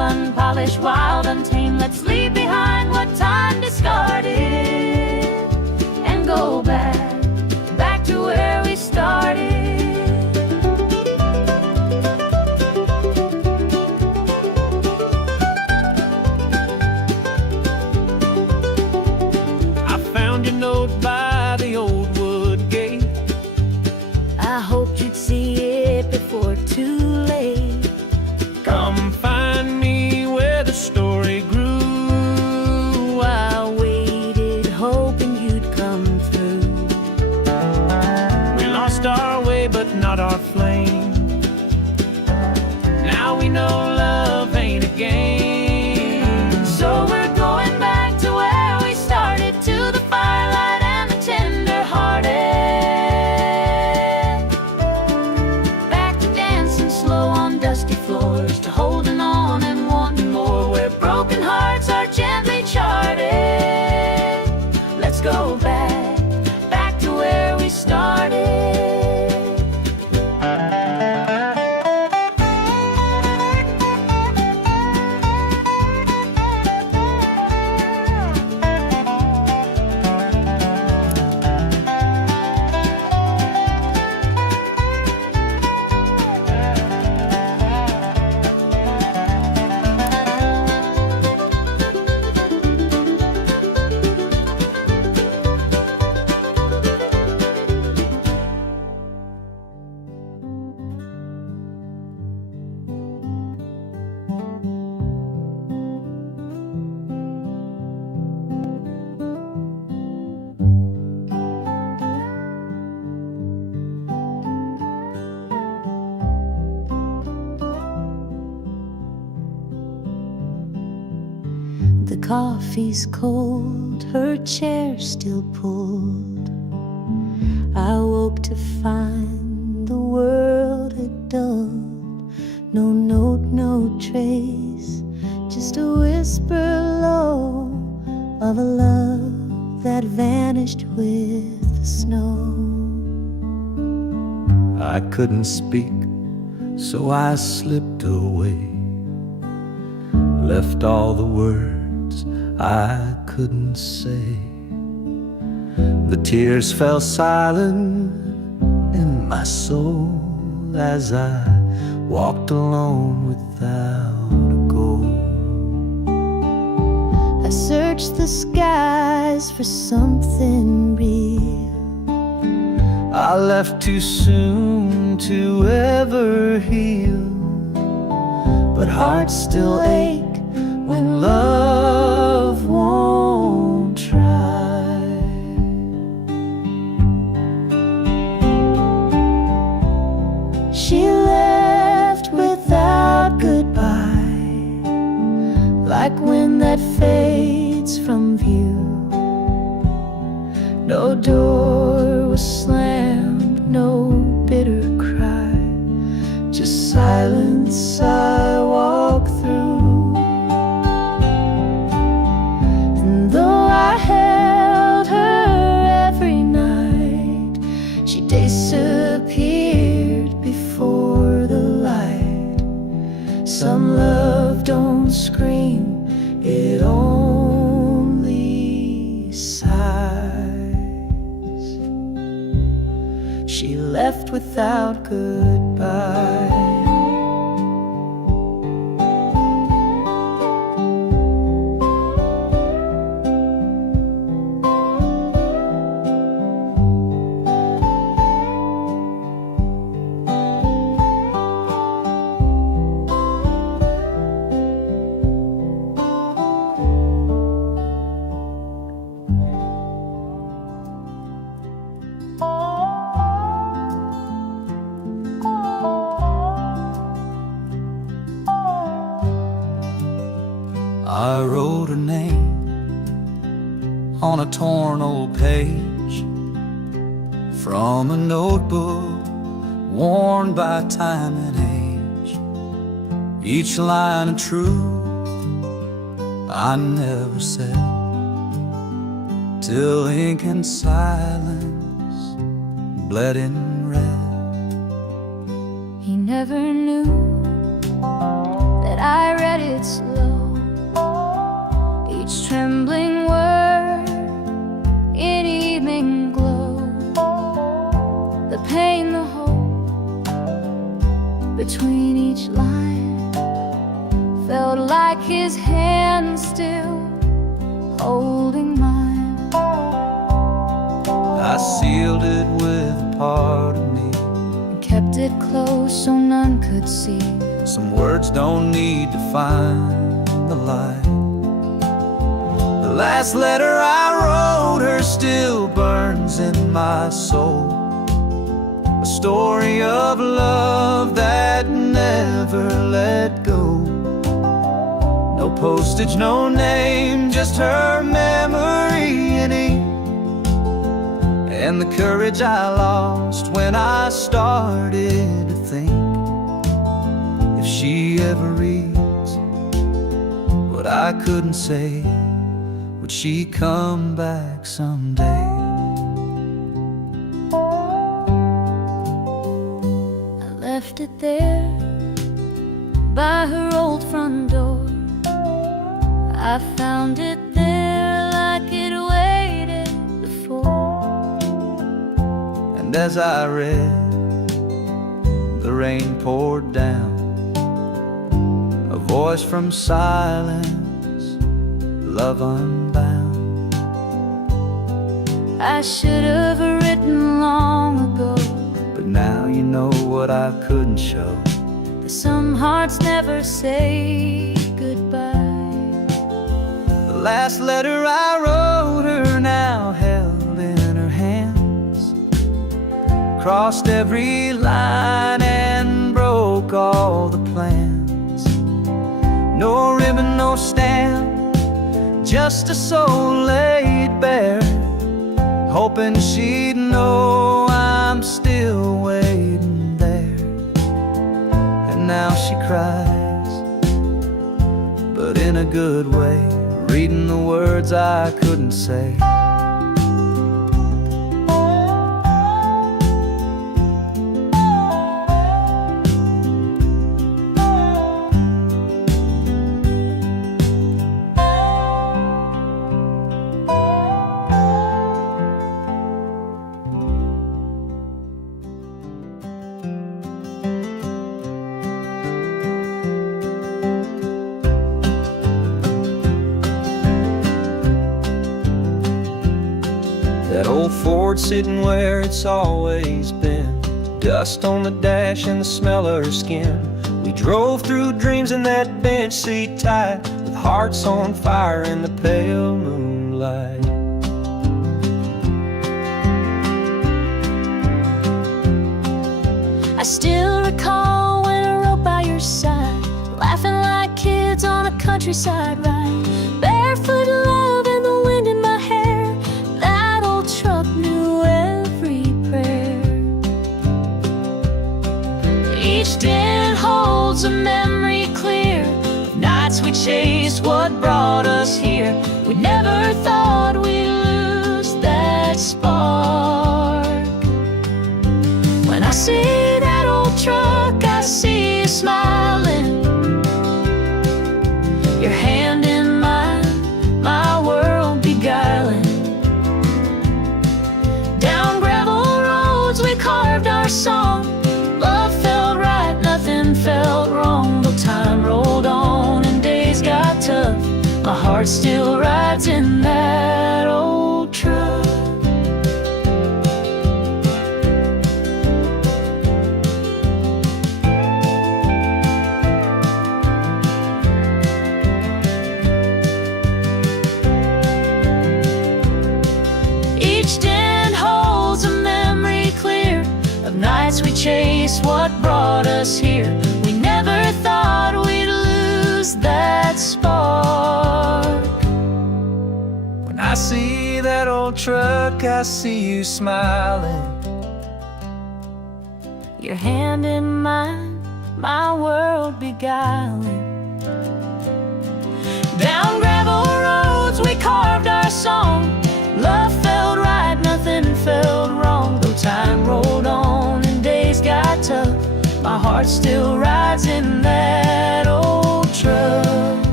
unpolished, wild, untamed. Let's leave behind what time discarded and go back to where we started. I found your note by the old wood gate. I hoped you'd see it before too late. Come find me where the story grew. I waited, hoping you'd come through. We lost our way, but not our flame. Now we know love ain't a game. So we're going back to where we started, to the firelight and the tender-hearted. Back to dancing slow on dusty floors, to holding on and wanting more, where broken hearts are gently charted. Let's go back to where we started. The coffee's cold, her chair still pulled. I woke to find the world had dulled. No note, no trace, just a whisper low of a love that vanished with the snow. I couldn't speak, so I slipped away, left all the words I couldn't say. The tears fell silent in my soul as I walked alone without a goal. I searched the skies for something real. I left too soon to ever heal, but hearts still ache when love won't try. She left without goodbye, like wind that fades from view. No door was slammed, no bitter cry, just silence I walk through. And though I held her every night, she disappeared before the light. Some love don't scream, it only sighs. She left without goodbye. I wrote her name on a torn old page from a notebook worn by time and age. Each line of truth I never said, till ink and silence bled in red. He never knew that I read read it slow, each trembling word in evening glow. The pain, the hope between each line felt like his hand still holding mine. I sealed it with a part of me, And kept it close so none could see. some words don't need to find the light. The last letter I wrote her still burns in my soul, a story of love that never let go. No postage, no name, just her memory in ink, and the courage I lost when I started to think, if she ever reads what I couldn't say, would she come back someday? I left it there by her old front door. I found it there like it waited before. And as I read, the rain poured down, a voice from silence, love unbound. I should have written long ago, But now you know what I couldn't show. that some hearts never say goodbye. The last letter I wrote her now held in her hands, crossed every line and broke all the plans. No ribbon, no stamp, just a soul laid bare, hoping she'd know I'm still waiting there. And now she cries, but in a good way, reading the words I couldn't say. That old Ford sitting where it's always been, dust on the dash and the smell of her skin. We drove through dreams in that bench seat tight, with hearts on fire in the pale moonlight. I still recall when I rode by your side, laughing like kids on a countryside ride, barefoot love and the wind in my hair. That old truck knew every prayer. Each dent holds a memory clear of nights we chased what brought us here. We never thought we'd lose that spark. When I see that old truck, I see you smiling, your hand in mine, my world beguiling. Down gravel roads we carved our song, love felt right, nothing felt wrong. Though time rolled on and days got tough, my heart still rides in that old truck. Each dent holds a memory clear of nights we chased what brought us here. We never thought we'd lose that spark. When I see that old truck, I see you smiling, Your hand in mine, my world beguiling. Down gravel roads we carved our song, love felt right, nothing felt wrong. Though time rolled on and days got tough, my heart still rides in that old truck.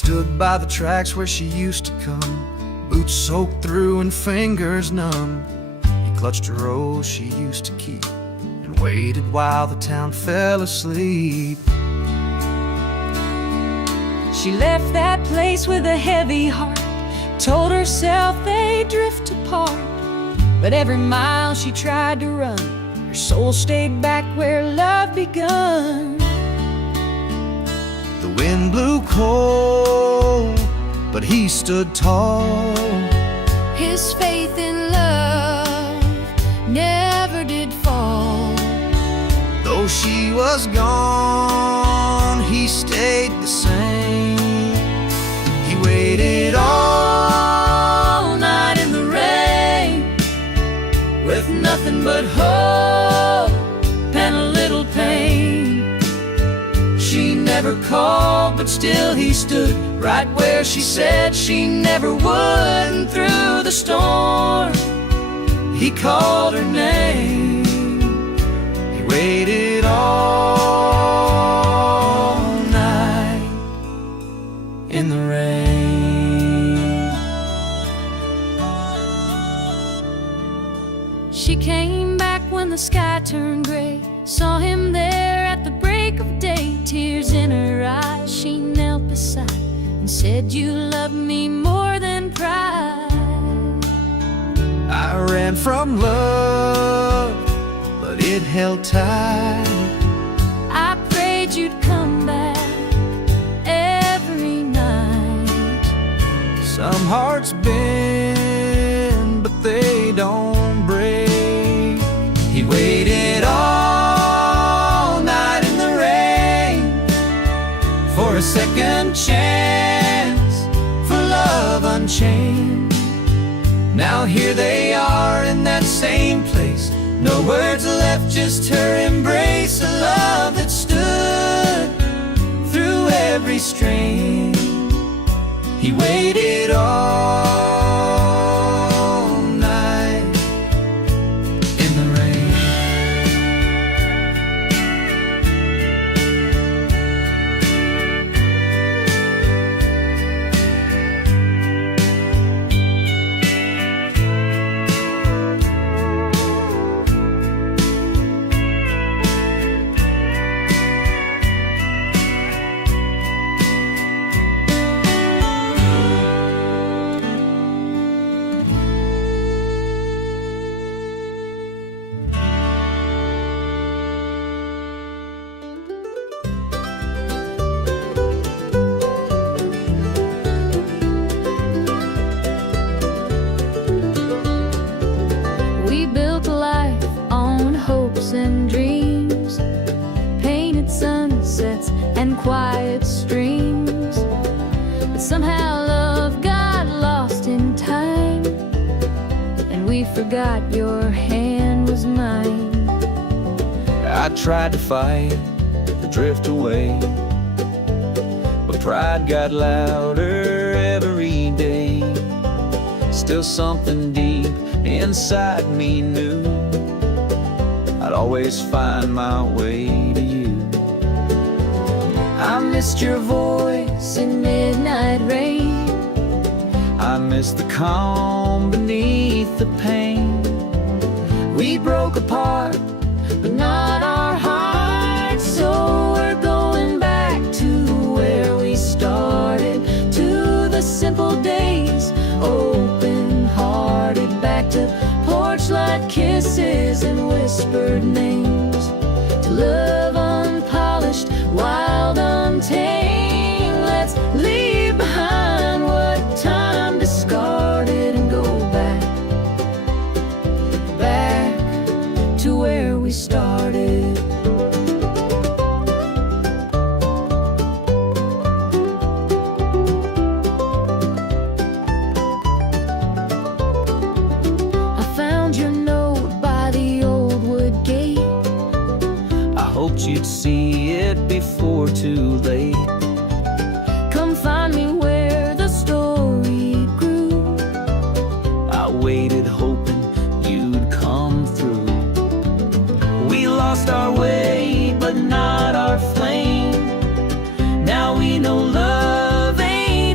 stood by the tracks where she used to come, boots soaked through and fingers numb. He clutched a rose she used to keep and waited while the town fell asleep. She left that place with a heavy heart, told herself they'd drift apart. But every mile she tried to run, her soul stayed back where love begun. The wind blew cold, but he stood tall. His faith in love never did fall. Though she was gone, he stayed the same. He waited all night in the rain, with nothing but hope and a little pain. She never called, but still he stood right where she said she never would. And through the storm, he called her name. He waited all night in the rain. She came back when the sky turned gray, saw him there at the break of day. Tears in her eyes, she knelt beside and said, "You love me more than pride." I ran from love, but it held tight. I prayed you'd come back every night. Some hearts bend, but they don't break. He waited all night in the rain for a second chance, for love unchained. Now here they are in that same place, no words left, just her embrace. A love that stood through every strain. He waited all night in the rain. We built a life on hopes and dreams, painted sunsets and quiet streams. But somehow love got lost in time, and we forgot your hand was mine. I tried to fight, to drift away, but pride got louder every day. Still something deep inside me knew I'd always find my way to you. I missed your voice in midnight rain. I miss the calm beneath the pain. We broke apart, but not our hearts. So we're going back to where we started, to the simple days, open-hearted, back to porch-light kisses and whispered names, to love unpolished, wild, untamed. Let's leave behind what time discarded and go back, back to where we started. I found your note by the old wood gate. I hoped you'd see it before too late. Come find me where the story grew. I waited hoping you'd come through. We lost our way, but not our flame. Now we know love ain't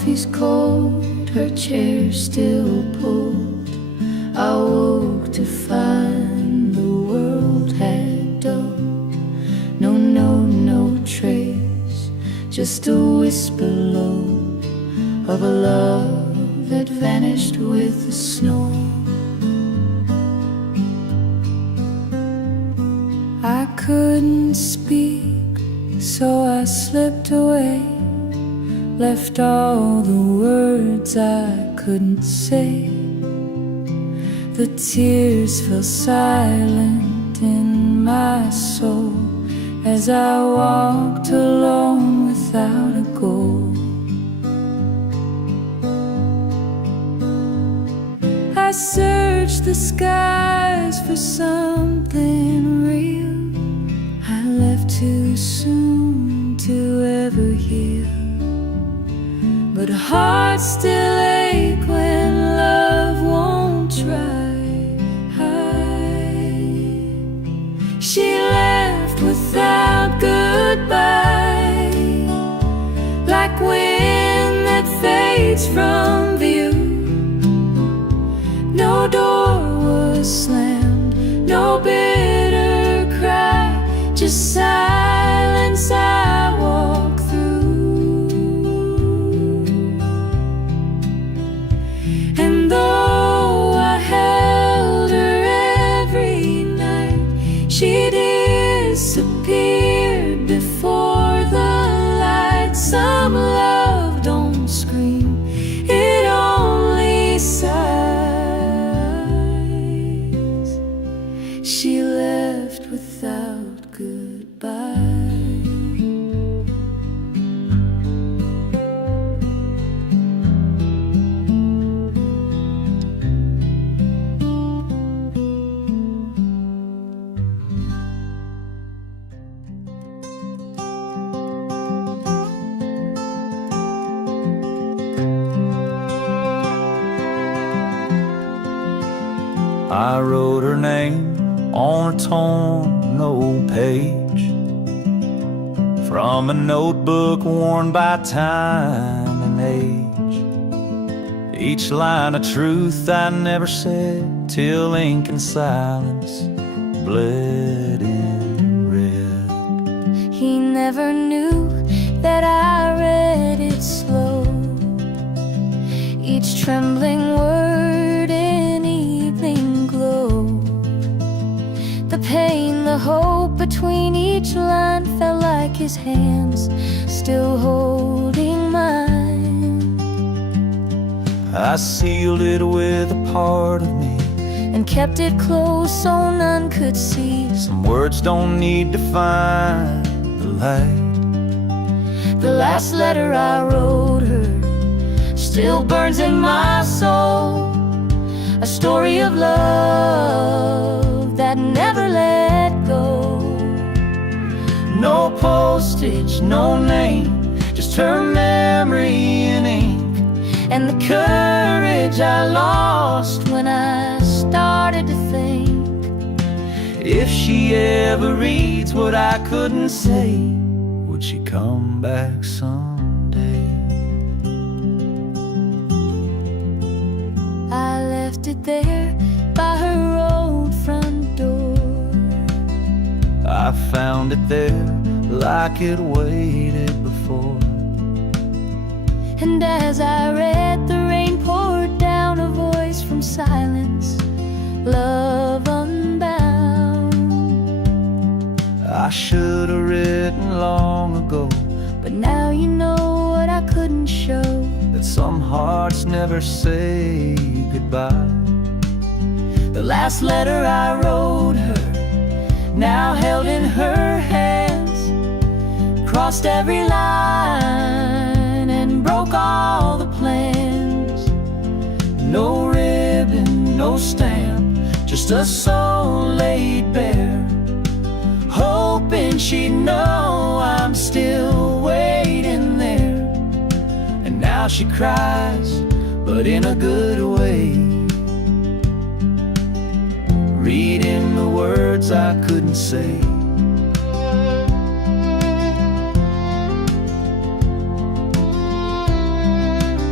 coffee's cold, her chair still pulled. I woke to find the world had dulled. No trace, just a whisper low of a love that vanished with the snow. I couldn't speak, so I slipped away, left all the words I couldn't say. The tears fell silent in my soul as I walked alone without a goal. I searched the skies for something real. I left too soon to ever heal, but hearts still ache when love won't try. She left without goodbye, like wind that fades from view. No door was slammed, no bitter cry, just silence I walk through. And though I held her every night, she disappeared before the light. Some love don't scream, it only sighs. She left without goodbye. I wrote her name on a torn old page from a notebook worn by time and age. Each line of truth I never said till ink and silence bled in red. He never knew that I read it slow, each trembling word in evening glow. The pain, the hope between each line felt like his hands still holding mine. I sealed it with a part of me and kept it close so none could see. Some words don't need to find the light. The last letter I wrote her still burns in my soul, a story of love that never let go. No postage, no name, just her memory in ink, and the courage I lost when I started to think, if she ever reads what I couldn't say, would she come back someday? I left it there by her old front door. I found it there like it waited before. And as I read, the rain poured down, a voice from silence, love unbound. I should have written long ago, but now you know what I couldn't show, that some hearts never say goodbye. The last letter I wrote her, now held in her hands, crossed every line and broke all the plans. No ribbon, no stamp, just a soul laid bare, hoping she'd know I'm still waiting there. And now she cries, but in a good way, reading the words I couldn't say.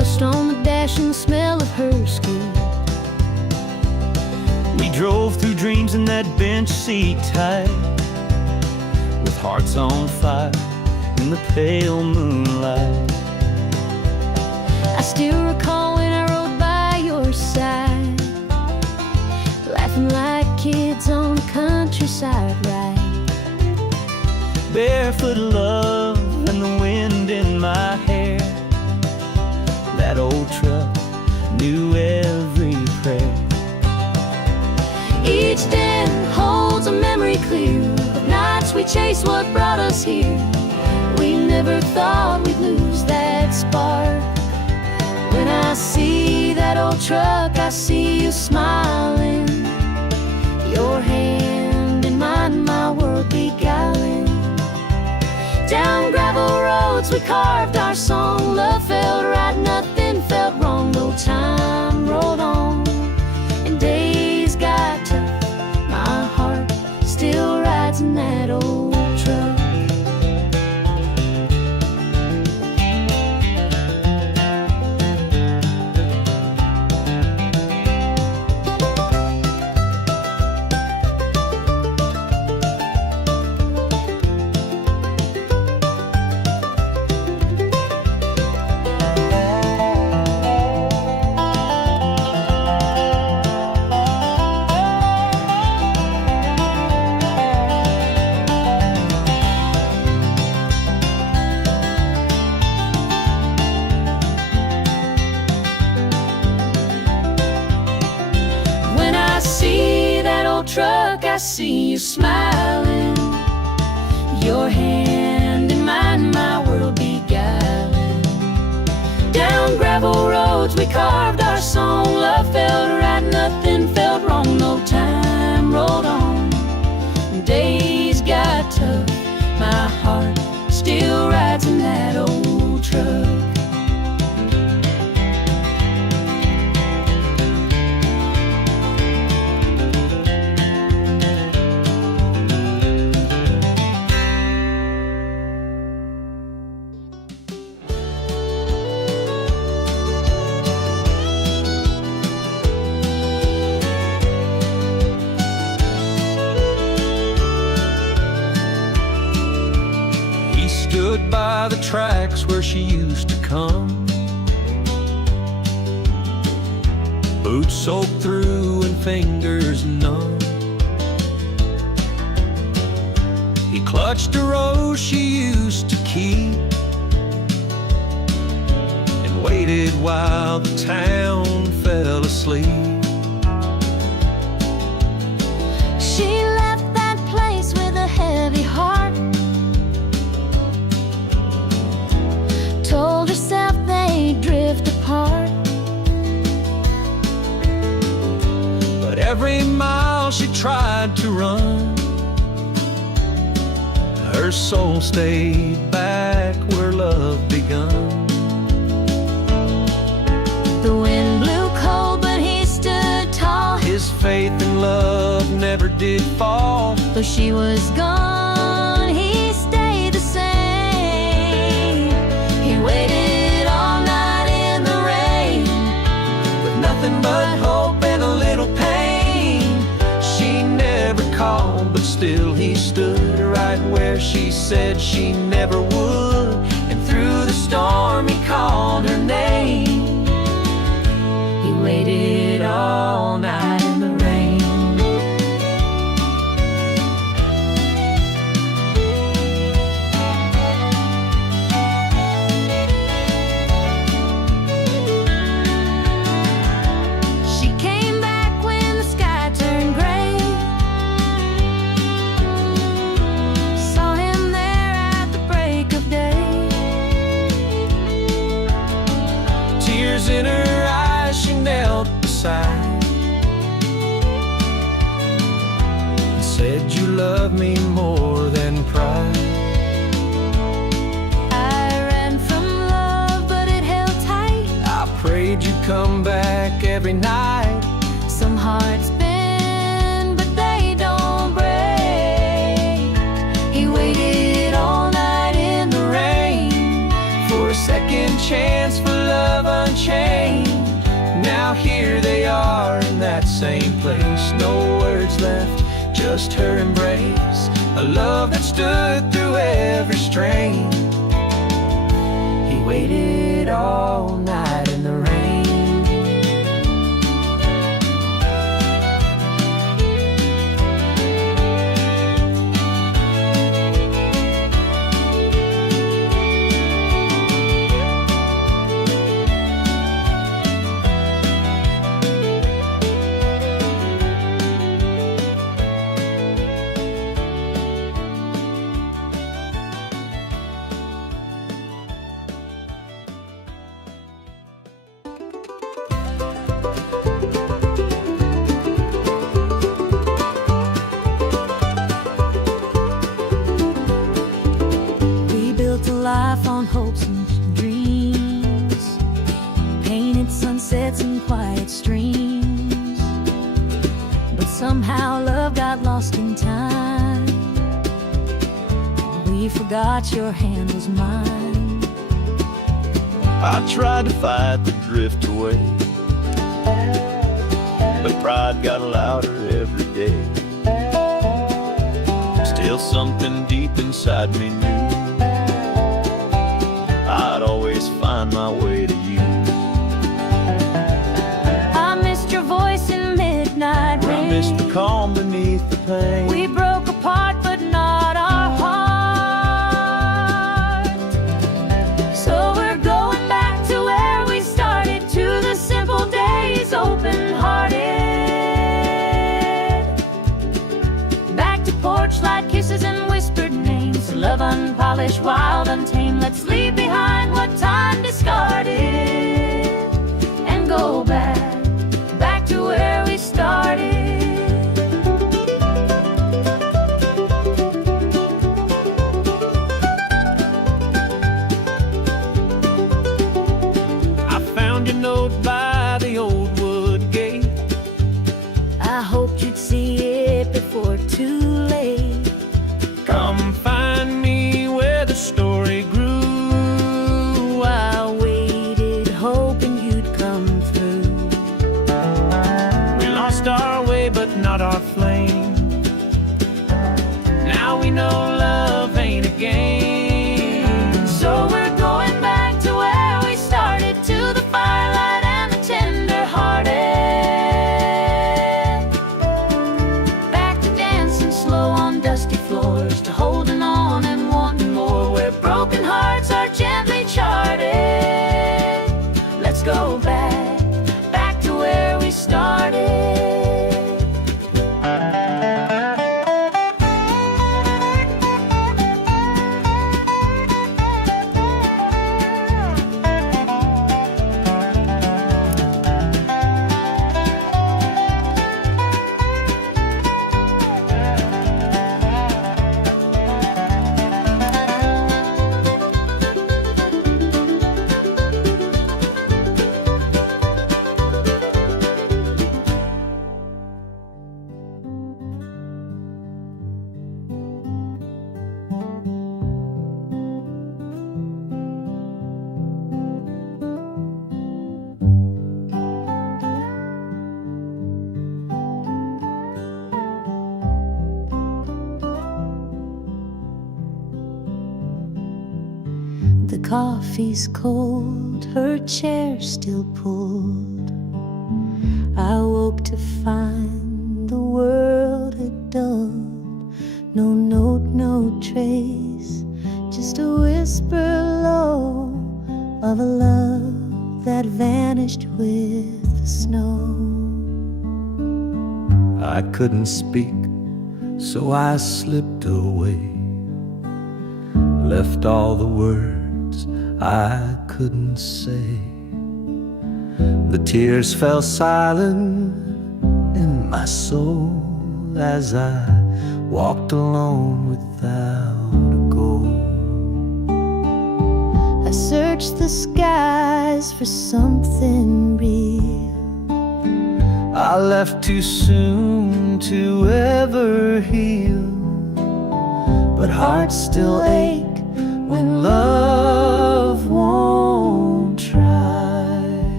Dust on the dash and the smell of her skin. We drove through dreams in that bench seat tight, with hearts on fire in the pale moonlight. I still recall when I rode by your side, laughing like kids on the countryside ride. Barefoot love and the wind in my hair. That old truck knew every prayer. Each day holds a memory clear of nights we chased what brought us here. We never thought we'd lose that spark. When I see that old truck, I see you smiling, your hand in mine, my world beguiling. Down gravel roads we carved our song. Love felt right, nothing felt wrong. No time rolled on and days got tough. My heart still rides in that old truck. Truck, I see you smiling, your hand in mine, my world beguiling. Down gravel roads we carved our song. Love felt right, nothing felt wrong. No time rolled on, days got tough. My heart still rides in that old truck. Stood by the tracks where she used to come, boots soaked through and fingers numb. He clutched a rose she used to keep and waited while the town fell asleep. She left that place with a heavy heart, told herself they'd drift apart. But every mile she tried to run, her soul stayed back where love begun. The wind blew cold, but he stood tall. His faith in love never did fall. Though she was gone, he stayed the same. He waited all night in the rain, With nothing but hope and a little pain. She never called, but still he stood right where she said she never would. And through the storm he called her name. he waited all night in the rain. She came back when the sky turned gray, saw him there at the break of day. Tears in her eyes, she knelt beside and said, "You love me more than pride." I ran from love, but it held tight. I prayed you'd come back every night. Some hearts bend, but they don't break. He waited all night in the rain For a second chance for love unchained. Now here they are in that same place. No words left, just her embrace. A love that stood through every strain. He waited all night in the rain. Life on hopes and dreams, painted sunsets and quiet streams. But somehow love got lost in time. We forgot your hand was mine. I tried to fight the drift away, but pride got louder every day. Still something deep inside me knew I'd always find my way to you. I missed your voice in midnight rain. I missed the calm beneath the pain. We broke apart but not our heart. So we're going back to where we started, to the simple days, open-hearted. Back to porch light kisses and whispered names. Love unpolished, wild, untamed. Let's leave behind what time discarded and go back to where we started. I found your note by the old wood gate. I hoped you'd see it before too late. Come find me where the story grew. I waited, hoping you'd come through. We lost our way, but not our flame. Now we know love ain't a game. So we're going back to where we started, to the firelight and the tender-hearted. Back to dancing slow on dusty floors, to holding on and wanting more, where broken hearts are gently charted. Let's go back to where we started. The coffee's cold, her chair still pulled. I woke to find the world had dulled. No note, no trace, just a whisper low of a love that vanished with the snow. I couldn't speak, so I slipped away, left all the words I couldn't say. The tears fell silent in my soul as I walked alone without a goal. I searched the skies for something real. I left too soon to ever heal, but hearts still ache when love won't try.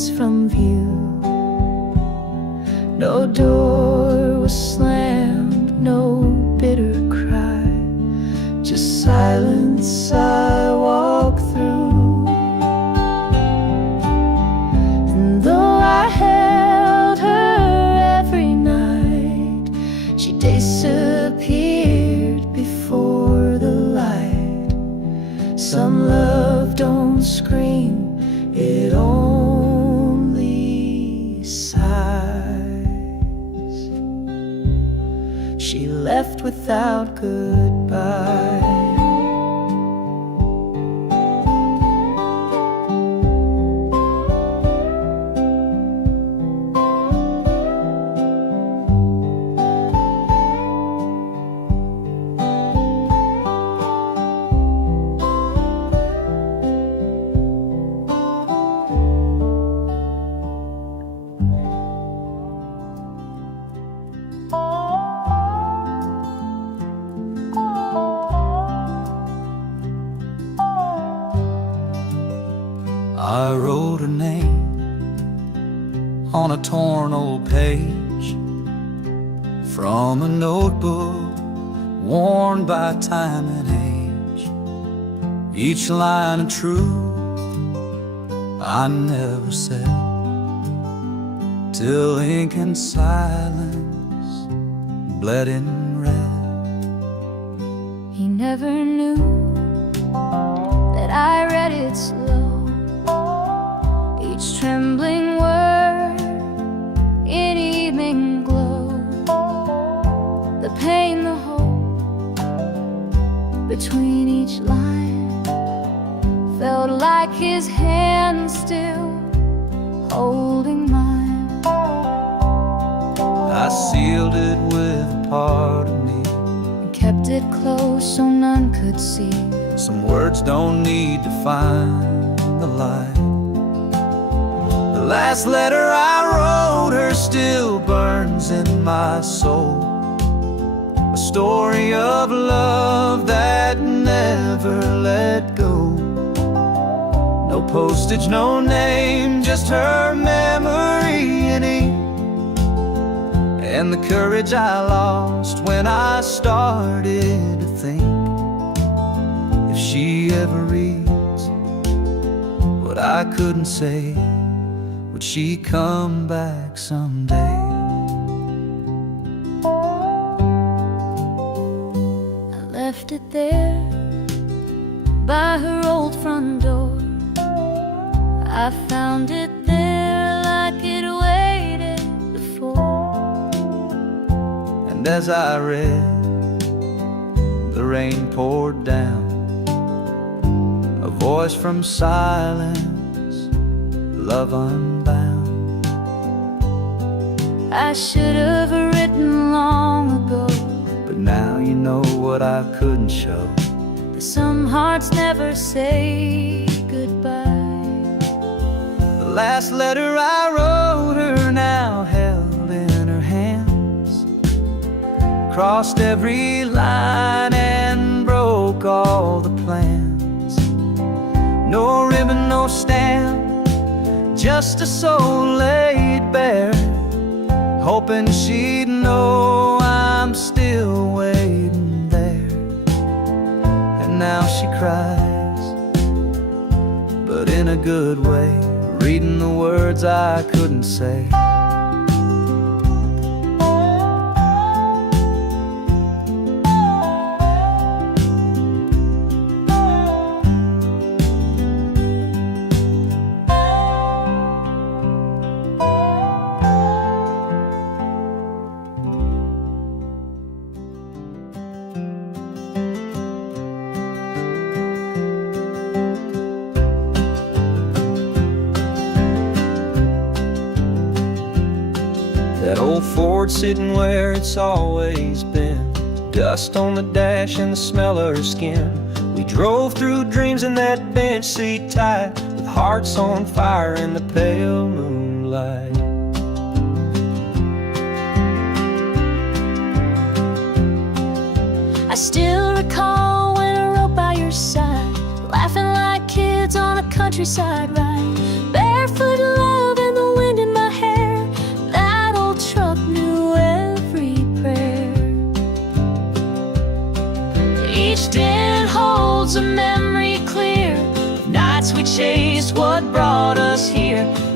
streets from view. No door was slammed, no bitter cry, just silence I walk through. And though I held her every night, she disappeared before the light. Some love don't scream, it only sighs. She left without goodbye. I wrote her name on a torn old page from a notebook worn by time and age. Each line of truth I never said, till ink and silence bled in red. He never knew that I read it slow, each trembling word in evening glow. The pain, the hope between each line felt like his hand still holding mine. I sealed it with a part of me, And kept it close so none could see. some words don't need to find the light. The last letter I wrote her still burns in my soul, a story of love that never let go. No postage, no name, just her memory in ink, and the courage I lost when I started to think, if she ever reads what I couldn't say, would she come back someday? I left it there by her old front door. I found it there like it waited before. And as I read, the rain poured down, a voice from silence, love unbound. I should have written long ago, But now you know what I couldn't show. that some hearts never say goodbye. The last letter I wrote her now held in her hands, crossed every line and broke all the plans. No ribbon, no stamp, just a soul laid bare, hoping she'd know I'm still waiting there. And now she cries, but in a good way, reading the words I couldn't say. That old Ford sitting where it's always been, dust on the dash and the smell of her skin. We drove through dreams in that bench seat tight, with hearts on fire in the pale moonlight. I still recall when I rode by your side, laughing like kids on a countryside ride, barefoot love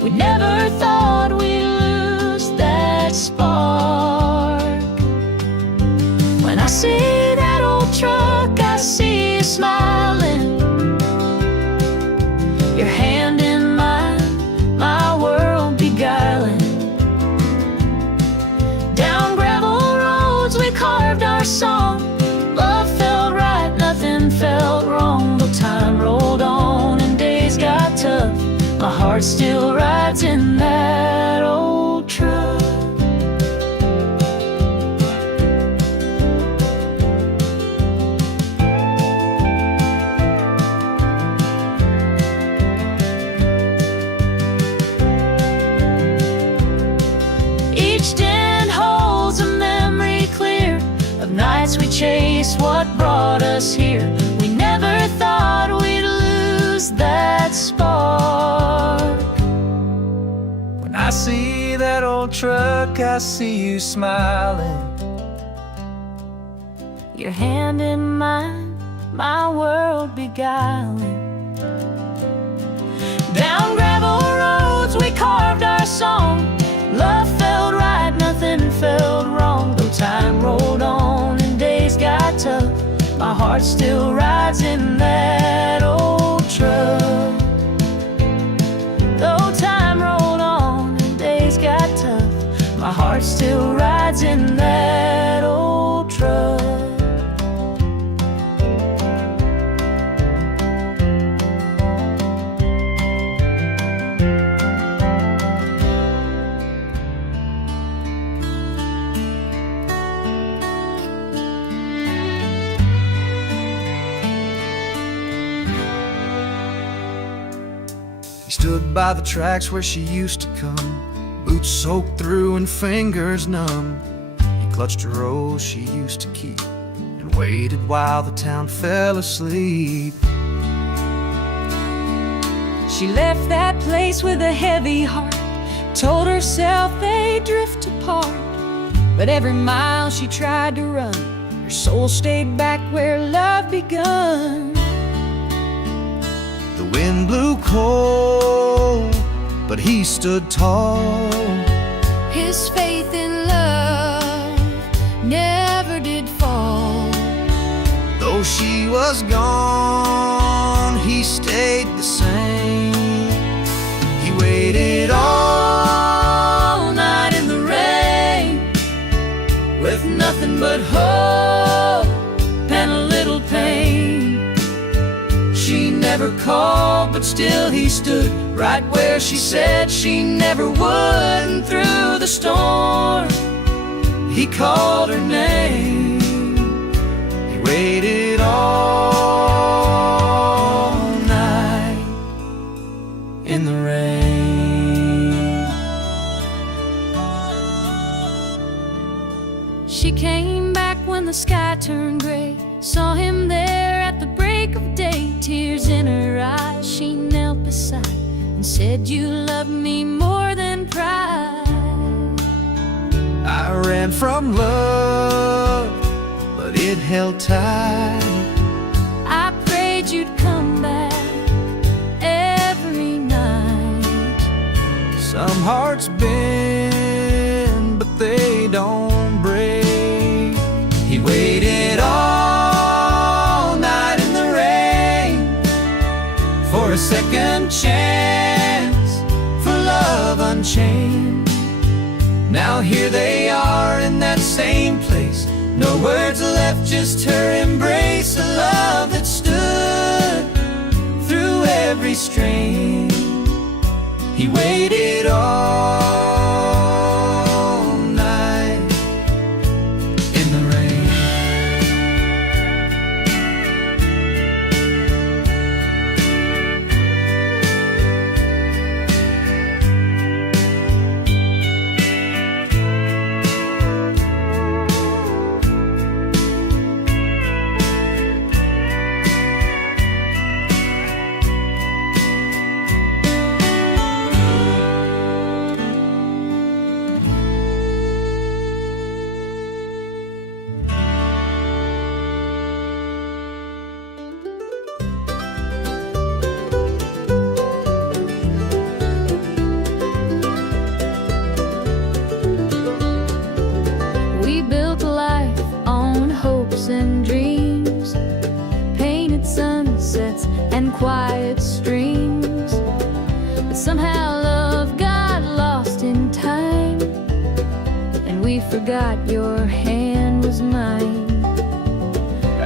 We never thought we'd lose that spark. When I see that old truck, I see you smiling, your hand in mine, my world beguiling. Down gravel roads we carved our song. Love felt right, nothing felt wrong. Though time rolled on and days got tough, my heart still rides in that old truck. Each den holds a memory clear of nights we chased what brought us here. We never thought we'd lose that spark. When I see that old truck, I see you smiling, Your hand in mine, my world beguiling. Down gravel roads we carved our song. Love felt right, nothing felt wrong. Though time rolled on and days got tough, my heart still rides in that old truck. Though time rolled on and days got tough, my heart still rides in that old truck. He stood by the tracks where she used to come, boots soaked through and fingers numb. He clutched a rose she used to keep and waited while the town fell asleep. She left that place with a heavy heart, told herself they'd drift apart. But every mile she tried to run, her soul stayed back where love begun. The wind blew cold, but he stood tall. His faith in love never did fall. Though she was gone, he stayed the same. He waited all night in the rain, With nothing but hope and a little pain. She never called, but still he stood right where she said she never would. And through the storm, he called her name. he waited all night In the rain, She came back when the sky turned gray, saw him there at the break of day. Tears in her eyes, she knelt beside and said, "You love me more than pride." I ran from love, but it held tight. I prayed you'd come back every night. Some hearts bend, but they don't break. He waited all night in the rain for a second chance, for love unchained. Now here they are in that same place, no words left, just her embrace. A love that stood through every strain. He waited all night in the rain.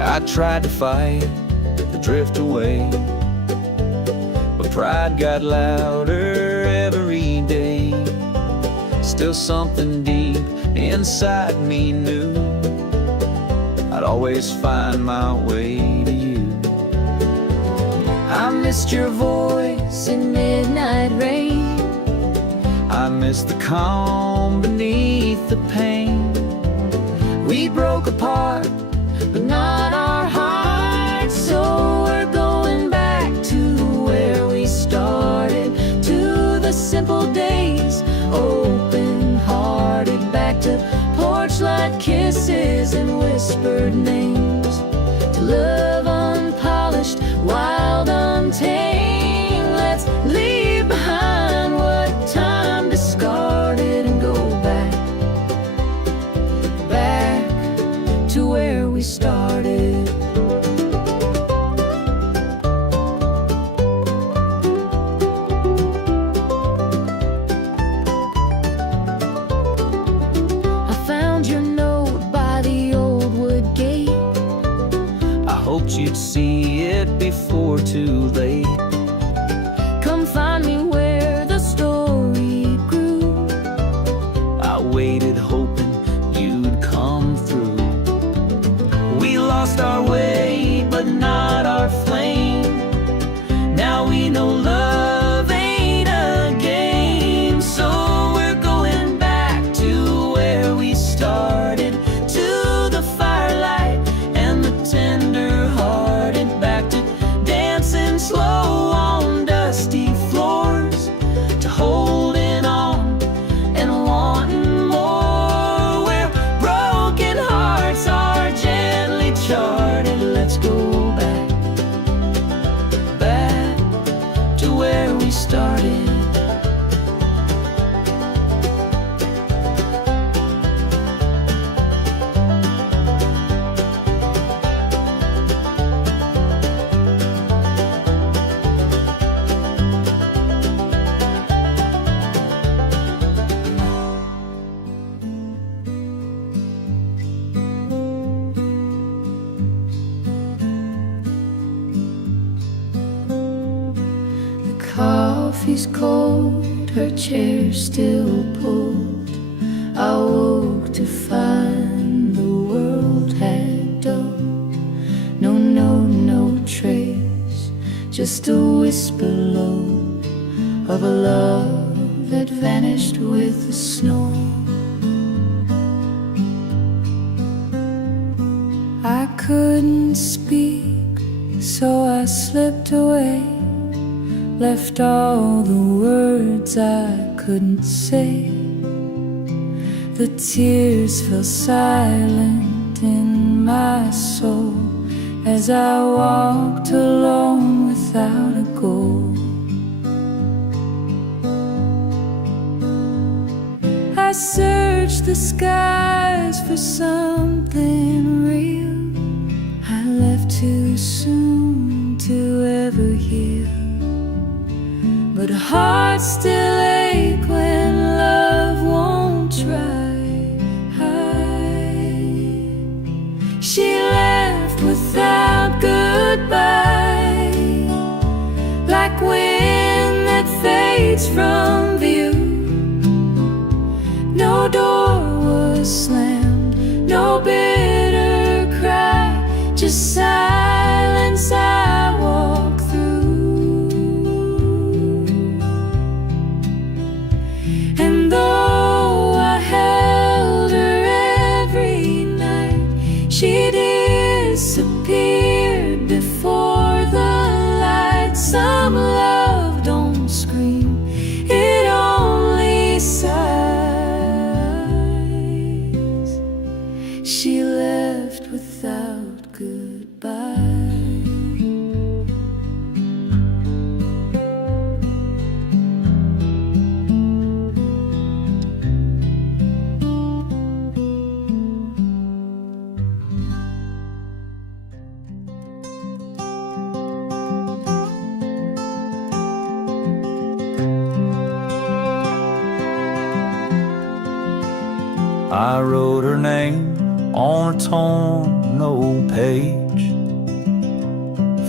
I tried to fight the drift away, but pride got louder every day. Still something deep inside me knew I'd always find my way to you. I missed your voice in midnight rain. I miss the calm beneath the pain. We broke apart, but not our hearts. So we're going back to where we started, to the simple days, open-hearted. Back to porch light kisses and whispered names, to love unpolished, wild, untamed. Let's leave behind what time discarded and go back to where we started. I found your note by the old wood gate. I hoped you'd see it before too late. Come find me where the story grew. I waited hoping you'd come through. We lost our way, but not our flame. Now we know love ain't a game. So we're going back to where we started, to the firelight and the tender-hearted. Back to dancing slow on dusty floors, to holding on and wanting more. Where broken hearts are gently charted. Let's go back to where we started. Coffee's cold, her chair still pulled. I woke to find the world had dulled. No note, no trace, just a whisper low of a love that vanished with the snow. I couldn't speak, so I slipped away, left all the words I couldn't say. The tears fell silent in my soul as I walked alone without a goal. I searched the skies for something real. I left too soon to ever heal, but hearts still ache when love won't try. She left without goodbye, like wind that fades from view. No door was slammed, no bitter cry, just silence I walk through. And though I held her every night, she disappeared before the light. Some love don't scream, it only sighs. She left without goodbye. I wrote her name on a torn old page.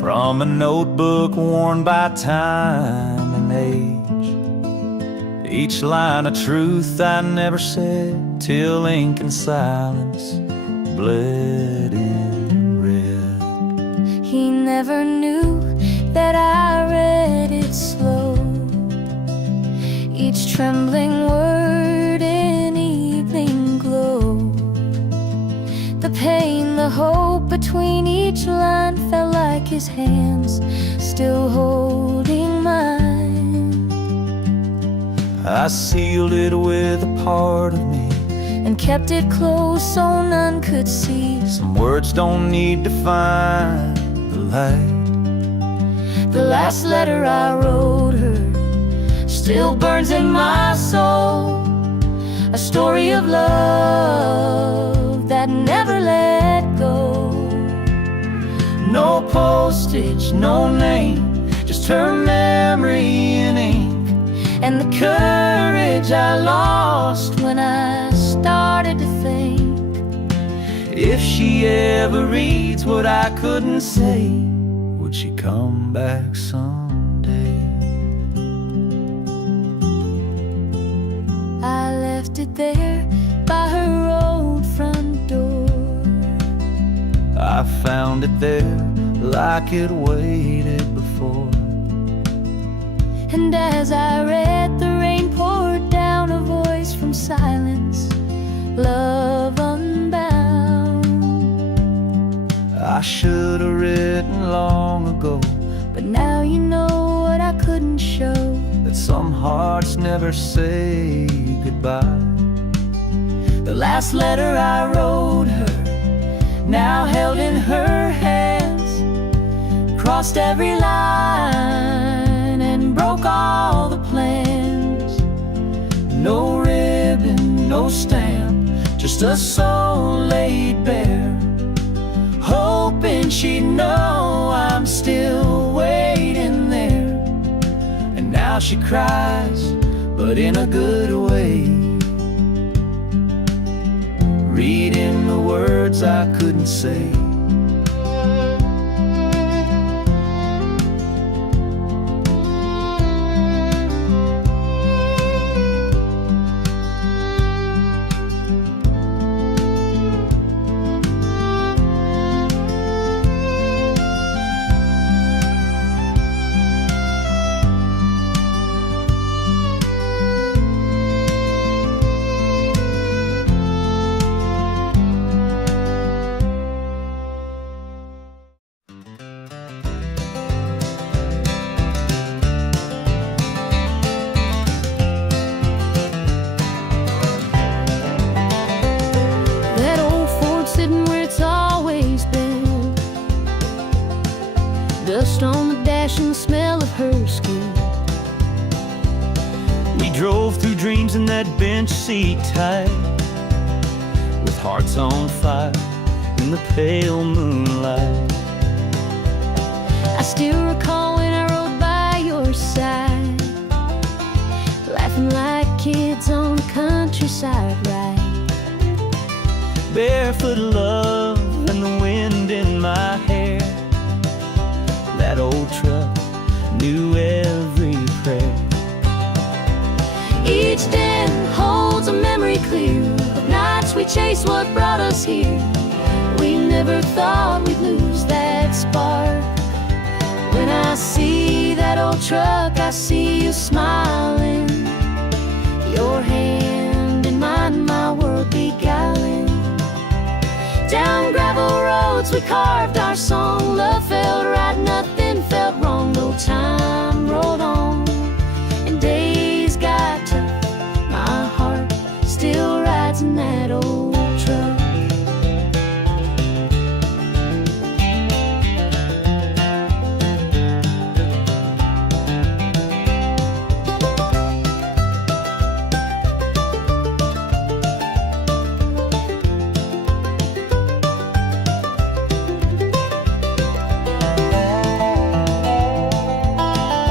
from a notebook worn by time and age. Each line a truth I never said, till ink and silence bled in red. He never knew that I read it slow, each trembling word in evening glow. The pain, the hope between each line felt like his hands still holding mine. I sealed it with a part of me and kept it close so none could see. Some words don't need to find the light. The last letter I wrote her still burns in my soul, a story of love that never let go. No postage, no name, just her memory in ink, and the courage I lost when I started to think. If she ever reads what I couldn't say, would she come back someday? I left it there by her old front door. I found it there like it waited before. And as I read, the rain poured down, a voice from silence, love unbound. I should have written long ago, but now you know what I couldn't show, that some hearts never say goodbye. the last letter I wrote her, now held in her hands, crossed every line and broke all the plans. No ribbon, no stamp, just a soul laid bare, hoping she'd know I'm still waiting there. And now she cries, but in a good way, reading the words I couldn't say. Dust on the dash and the smell of her skin. We drove through dreams in that bench seat tight, with hearts on fire in the pale moonlight. I still recall when I rode by your side, laughing like kids on the countryside ride. Barefoot love and the wind in my hair. That old truck knew every prayer. Each den holds a memory clear of nights we chased what brought us here. We never thought we'd lose that spark. When I see that old truck, I see you smiling, your hand in mine, my world beguiling. Down gravel roads we carved our song. Love felt right, nothing felt wrong. No time rolled on and days got tough. My heart still rides in that old truck.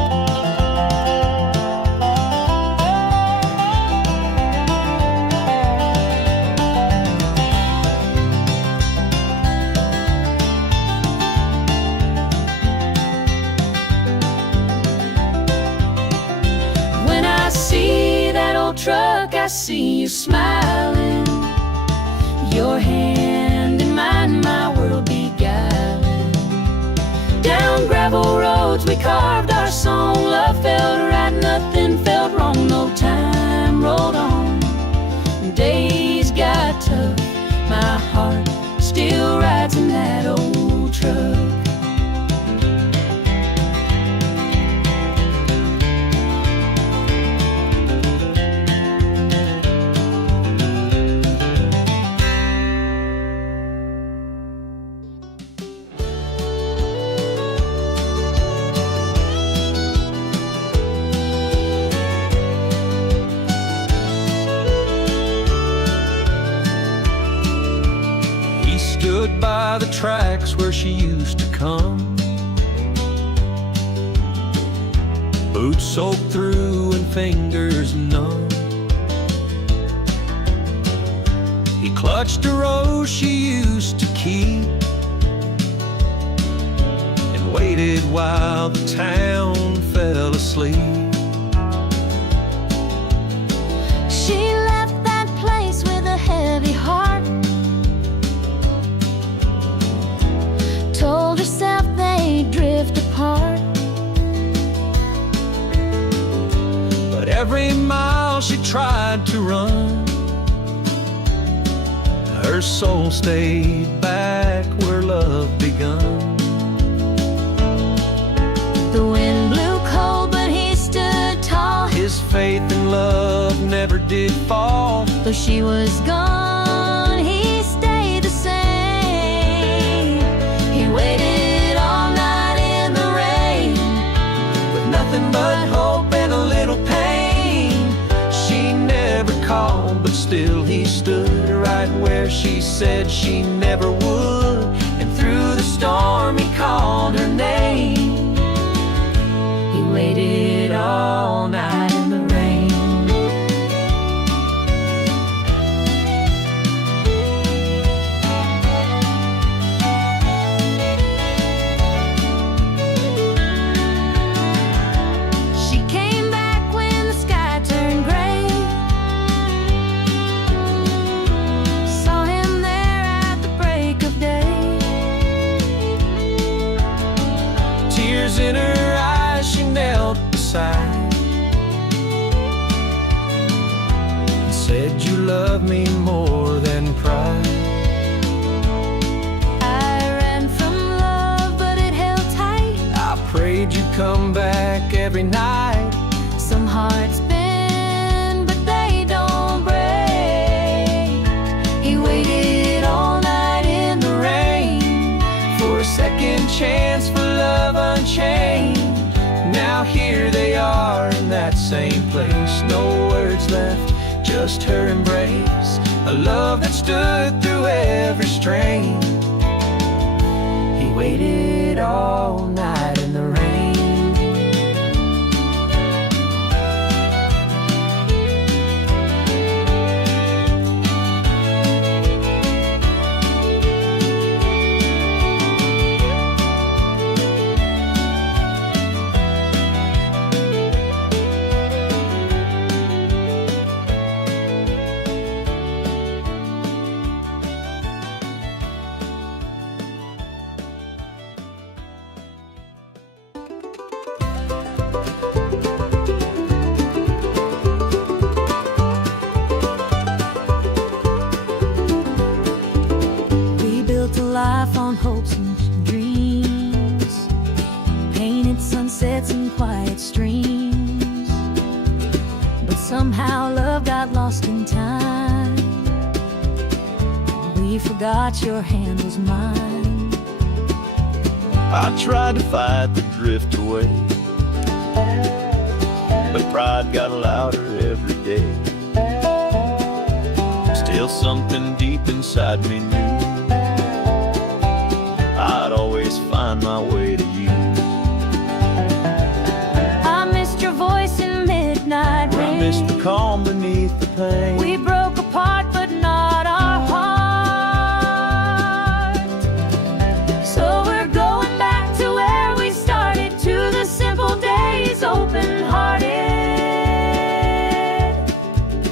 truck, I see you smiling, your hand in mine, my world beguiling. Down gravel roads we carved our song, love felt right, nothing felt wrong, no time rolled on. Days got tough, my heart still rides in that old truck. Stood by the tracks where she used to come, boots soaked through and fingers numb. He clutched a rose she used to keep and waited while the town fell asleep. She left that place with a heavy heart, told herself they'd drift apart. But every mile she tried to run, her soul stayed back where love begun. The wind blew cold, but he stood tall. His faith in love never did fall. Though she was gone, he stayed the same. He waited all night in the rain, With nothing but hope and a little pain. She never called, but still he stood right where she said she never would. And through the storm he called her name. He waited all night in the rain. she came back when the sky turned gray. Saw him there at the break of day. Tears in her eyes, she knelt beside and said, "You love me more than pride." I ran from love, but it held tight. I prayed you'd come back every night. Some hearts bend, but they don't break. He waited all night in the rain For a second chance for love unchained. Now here they are in that same place. No words left, just her embrace. A love that stood through every strain. He waited all night in the rain. We built a life on hopes and dreams, painted sunsets and quiet streams. But somehow love got lost in time. We forgot your hand was mine. I tried to fight the drift away, but pride got louder every day. Still something deep inside me knew I'd always find my way to you. I missed your voice in midnight rain. I missed the calm beneath the pain. We broke apart, but not our heart. So we're going back to where we started, to the simple days, open-hearted.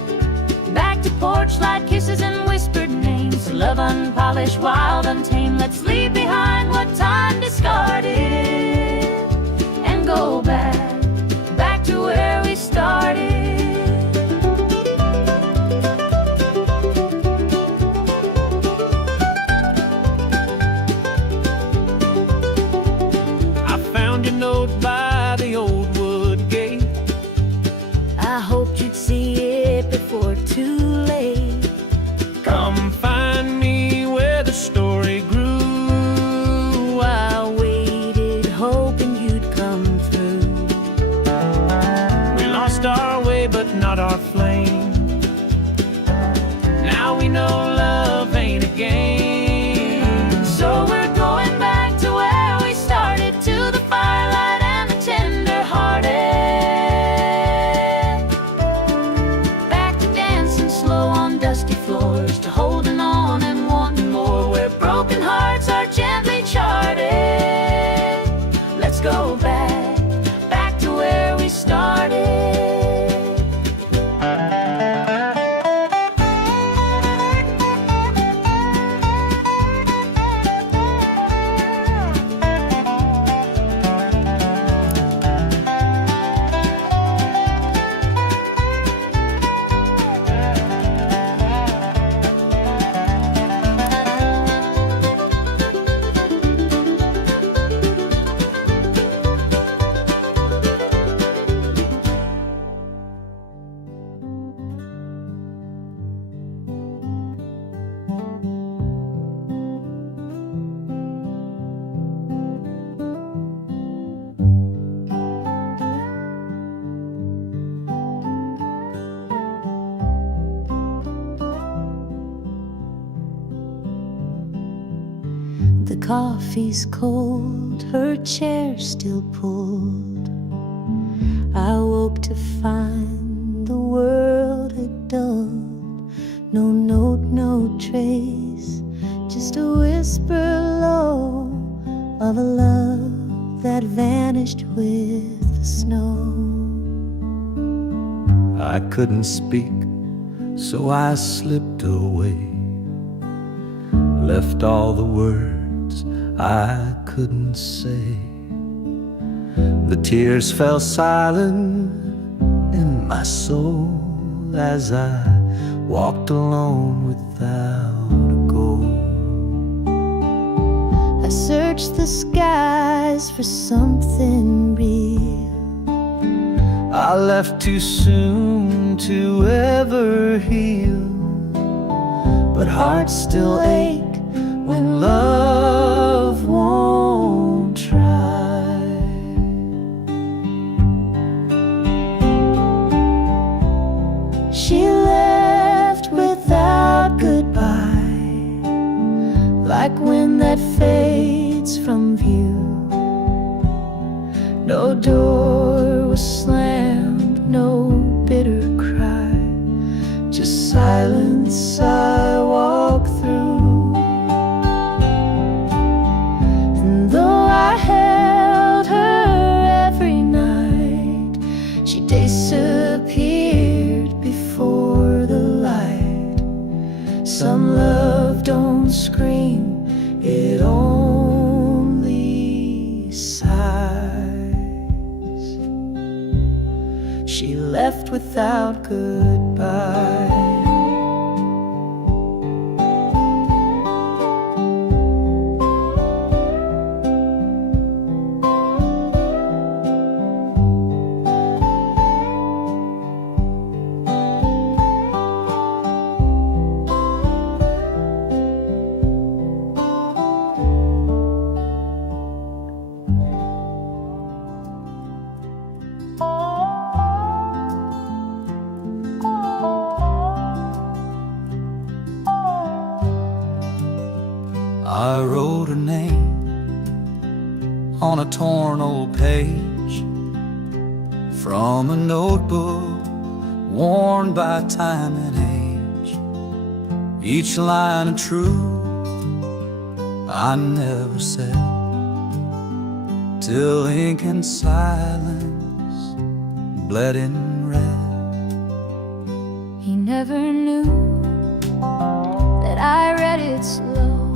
childish, wild, untamed. Let's leave behind what time discarded and go back to where we started. I found your note by the old wood gate. I hoped you'd see it before too late. Come find me where the story grew. I waited, hoping you'd come through. We lost our way, but not our flame. Now we know love ain't a game. So we're going back to where we started, to the firelight and the tender-hearted. Back to dancing slow on dusty floors, to holding on and wanting more, where broken hearts are gently charted. Let's go back to where we started. The coffee's cold, her chair still pulled. I woke to find the world had dulled. No note, no trace, just a whisper low of a love that vanished with the snow. I couldn't speak, so I slipped away, left all the words I couldn't say. The tears fell silent in my soul as I walked alone without a goal. I searched the skies for something real. I left too soon to ever heal, but hearts still ache when love won't try. She left without goodbye, like wind that fades from view. No door was slammed, no bitter cry, just silence I walk through. And though I held her every night, she disappeared before the light. Some love don't scream, it only sighs. She left without goodbye. I wrote her name on a torn old page from a notebook worn by time and age. Each line a truth I never said, till ink and silence bled in red. He never knew that I read it slow,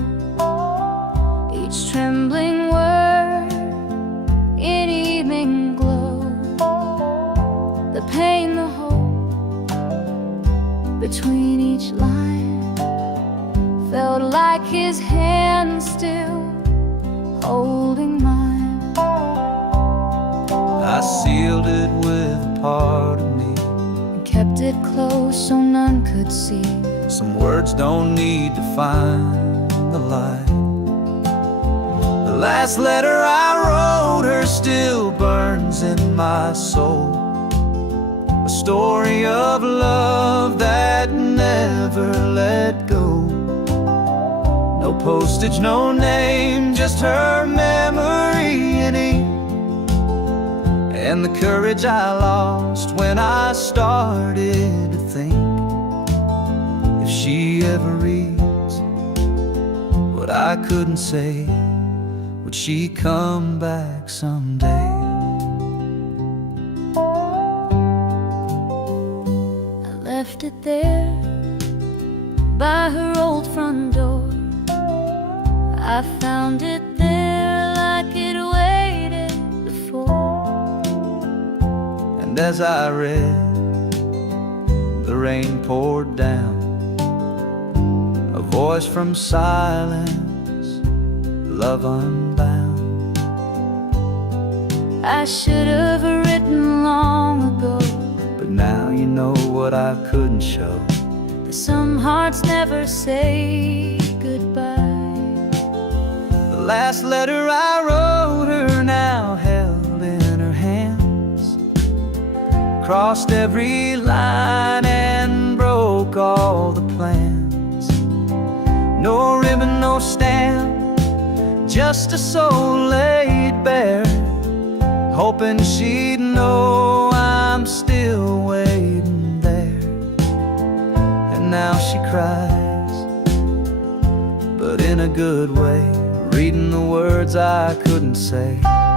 between each line. Felt like his hand still holding mine. I sealed it with a part of me, And kept it close so none could see. some words don't need to find the light. The last letter I wrote her still burns in my soul, a story of love that never let go. No postage, no name, just her memory in ink, and the courage I lost when I started to think, if she ever reads what I couldn't say, would she come back someday? I left it there by her old front door. I found it there like it waited before. And as I read, the rain poured down, a voice from silence, love unbound. I should have written long ago, But now you know what I couldn't show. that some hearts never say goodbye. The last letter I wrote her now held in her hands, crossed every line and broke all the plans. No ribbon, no stamp, just a soul laid bare, hoping she'd know I'm still waiting there. And now she cries, but in a good way, reading the words I couldn't say.